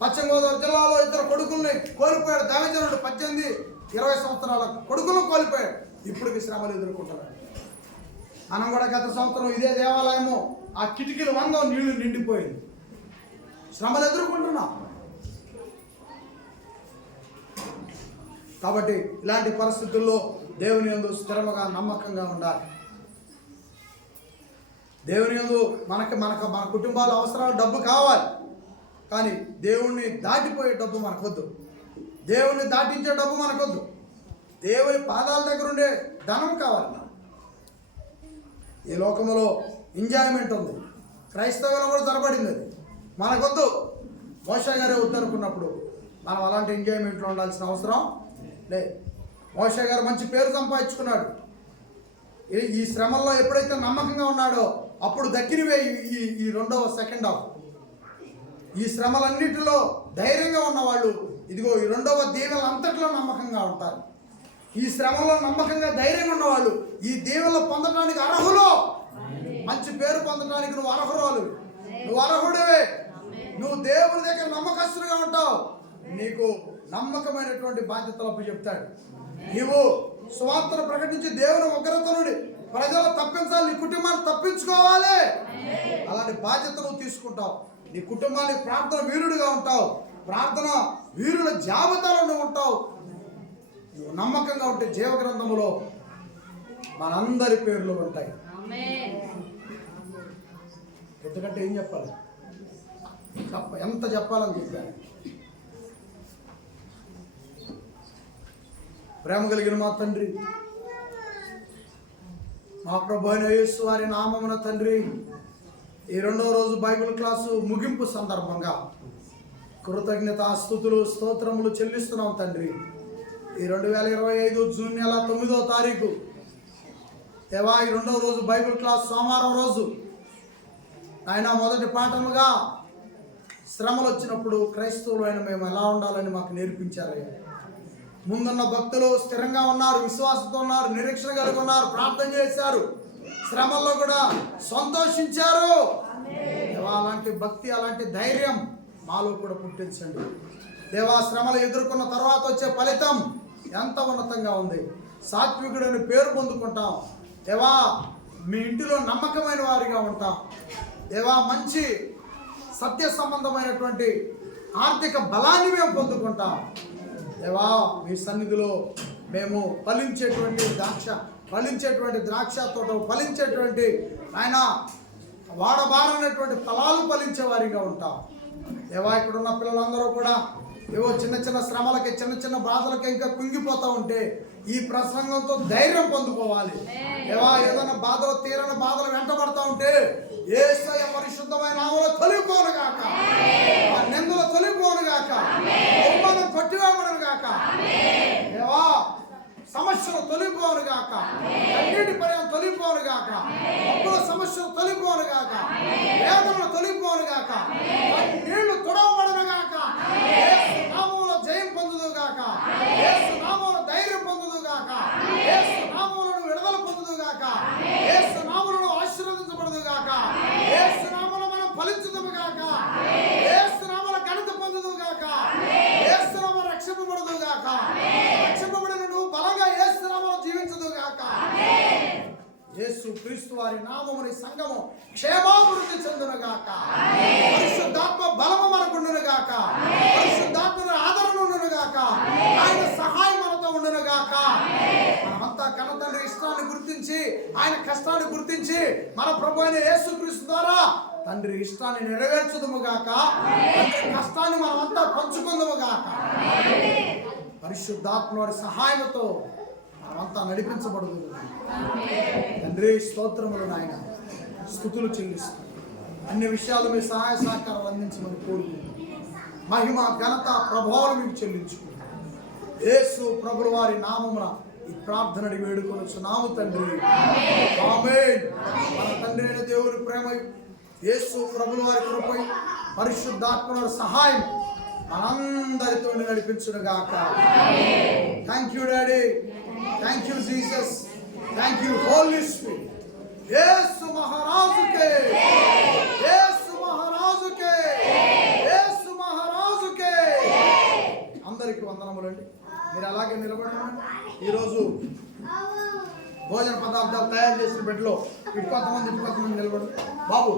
పశ్చిమ గోదావరి జిల్లాలో ఇద్దరు కొడుకుల్ని కోల్పోయాడు దైవజనుడు. 18-20 సంవత్సరాల కొడుకులను కోల్పోయాడు. ఇప్పటికి శ్రమలు ఎదుర్కొంటున్నాడు. మనం కూడా గత సంవత్సరం ఇదే దేవాలయము ఆ కిటికీల వంద నీళ్లు నిండిపోయింది. శ్రమలు ఎదుర్కొంటున్నాం. కాబట్టి ఇలాంటి పరిస్థితుల్లో దేవుని యందు స్థిరముగా నమ్మకంగా ఉండాలి. దేవుని యందు మన కుటుంబాల అవసరాలు డబ్బు కావాలి, కానీ దేవుణ్ణి దాటిపోయే డబ్బు మనకొద్దు, దేవుణ్ణి దాటించే డబ్బు మనకొద్దు. దేవుని పాదాల దగ్గర ఉండే ధనం కావాలి. ఈ లోకంలో ఎంజాయ్మెంట్ ఉంది, క్రైస్తవులు కూడా జరబడింది, అది మనకొద్దు. మోషే గారే వద్దనుకున్నప్పుడు మనం అలాంటి ఎంజాయ్మెంట్లో ఉండాల్సిన అవసరం లేదు. మోషే గారు మంచి పేరు సంపాదించుకున్నాడు. ఈ శ్రమల్లో ఎప్పుడైతే నమ్మకంగా ఉన్నాడో అప్పుడు దక్కినవే ఈ సెకండ్ హాఫ్. ఈ శ్రమలన్నిటిలో ధైర్యంగా ఉన్నవాళ్ళు ఇదిగో ఈ రెండవ దీవెనల అంతట్లో నమ్మకంగా ఉంటారు. ఈ శ్రమలో నమ్మకంగా ధైర్యంగా ఉన్నవాళ్ళు ఈ దీవెనలు పొందడానికి అర్హులు. మంచి పేరు పొందడానికి నువ్వు అర్హురాలు, నువ్వు అర్హుడివే. నువ్వు దేవుని దగ్గర నమ్మకస్తులుగా ఉంటావు. నీకు నమ్మకమైనటువంటి బాధ్యతలు చెప్తాడు. నీవు సువార్తను ప్రకటించి దేవుని ఉగ్రత నుండి ప్రజలు తప్పించాలి, నీ కుటుంబాన్ని తప్పించుకోవాలి. అలా అలాంటి బాధ్యత నువ్వు తీసుకుంటావు. నీ కుటుంబానికి ప్రార్థన వీరుడిగా ఉంటావు. ప్రార్థన వీరుల జాబితాలో నువ్వు ఉంటావు. నువ్వు నమ్మకంగా ఉంటే జీవ గ్రంథములో మనందరి పేర్లు ఉంటాయి. ఎందుకంటే ఏం చెప్పాలి, ఎంత చెప్పాలని చెప్పాను. ప్రేమ కలిగిన మా తండ్రి, మా ప్రభు అయిన యేసు వారి నామమున తండ్రి, ఈ రెండవ రోజు బైబిల్ క్లాసు ముగింపు సందర్భంగా కృతజ్ఞత స్తుతులు స్తోత్రములు చెల్లిస్తున్నాం తండ్రి. ఈ 2025 జూన్ నెల 9వ తారీఖు దేవా, ఈ రెండవ రోజు బైబిల్ క్లాస్ సోమవారం రోజు ఆయన మొదటి పాఠముగా శ్రమలు వచ్చినప్పుడు క్రైస్తవులు అయిన మేము ఎలా ఉండాలని మాకు నేర్పించారయ్యా. ముందున్న భక్తులు స్థిరంగా ఉన్నారు, విశ్వాసంతో ఉన్నారు, నిరీక్షణ కలిగి ఉన్నారు, ప్రార్థన చేశారు, శ్రమల్లో కూడా సంతోషించారు. దేవా, అలాంటి భక్తి అలాంటి ధైర్యం మాలో కూడా పుట్టించండి దేవా. శ్రమలు ఎదుర్కొన్న తర్వాత వచ్చే ఫలితం ఎంత ఉన్నతంగా ఉంది. సాత్వికుడని పేరు పొందుకుంటాం దేవా. మీ ఇంటిలో నమ్మకమైన వారిగా ఉంటాం దేవా. మంచి సత్య సంబంధమైనటువంటి ఆర్థిక బలాన్ని మేము పొందుకుంటాం దేవా. మీ సన్నిధిలో మేము ఫలించేటువంటి ద్రాక్ష తోట, ఫలించేటువంటి ఆయన వాడబారనటువంటి ఫలాలు ఫలించే వారిగా ఉంటాం దేవా. ఇక్కడ ఉన్న పిల్లలందరూ కూడా ఏవో చిన్న చిన్న శ్రమలకి, చిన్న చిన్న బాధలకి ఇంకా కుంగిపోతూ ఉంటే ఈ ప్రసంగంతో ధైర్యం పొందుకోవాలి దేవా. ఏదైనా బాధలు, తీరని బాధలు వెంటబడతా ఉంటే యేసయ్య పరిశుద్ధమైన నామములో తొలగిపోను గాక, ఆ నిందలు తొలగిపోను గాక, అవమానం కొట్టివేయబడను గాక దేవా. సమస్యలు తొలగిపోను గాక, అన్నిటి పర్యాలు తొలగిపోను గాక, అప్పుల సమస్యలు తొలగిపోను గాక, వేదనలు తొలగిపోను గాక, నీళ్లు తొడవబడను గాక, యేసు నామములో జయం పొందుదు గాక, యేసు నామములో ధైర్యం పొందుదు గాక, యేసు నామములో విడుదల పొందుదు గాక, యేసు నామములో ఆశీర్వదించబడదు గాక, యేసు నామములో మనం ఫలించుదుము గాక, యేసు నామములో ఘనత పొందుదు గాక, యేసు నామములో రక్షింపబడదు గాక, రక్షింపబడిన నువ్వు బలంగా యేసు నామములో జీవించదు గాక. యేసు క్రీస్తు వారి నామముని సంఘము క్షేమాభివృద్ధి చెందును గాక, పరిశుద్ధాత్మ బలము మనకుండును గాక, పరిశుద్ధాత్మ ఆదరణ ఉండును గాక, ఆయన సహాయం మనతో ఉండును గాక. మనమంతా కన్న తండ్రి ఇష్టాన్ని గుర్తించి, ఆయన కష్టాన్ని గుర్తించి, మన ప్రభు అయిన యేసు క్రీస్తు ద్వారా తండ్రి ఇష్టాన్ని నెరవేర్చుదుము గాక, తండ్రి కష్టాన్ని మనమంతా పంచుకుందుము గాక. పరిశుద్ధాత్మ వారి సహాయంతో మనమంతా నడిపించబడదు తండ్రి. స్తోత్రములు నాయన, స్తుతులు చెల్లిస్తాం. అన్ని విషయాలు మీ సహాయ సహకారాలు అందించమని కోరుకుంటున్నాం. మహిమ, ఘనత, ప్రభావం మీకు చెల్లించుకుంటాం. యేసు ప్రభుల వారి నామమున ఈ ప్రార్థనని వేడుకొనుచున్నాము తండ్రి, ఆమేన్. మన తండ్రి అయిన దేవుని ప్రేమ, యేసు ప్రభుల వారి కృపై, పరిశుద్ధాత్మ సహాయం మనందరితో నడిపించును గాక. Thank you daddy, thank you Jesus, thank you Holy Spirit. Yesu మహారాజుకే, యేసు మహారాజుకే, యేసు మహారాజుకే. అందరికీ వందనములండి. మీరు అలాగే నిలబడండి. ఈరోజు భోజన పదార్థాలు తయారు చేసిన బిడ్డలో ఇటు కొంతమంది నిలబడు. బాబు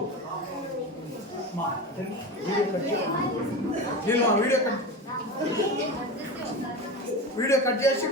వీడియో కట్ చేసి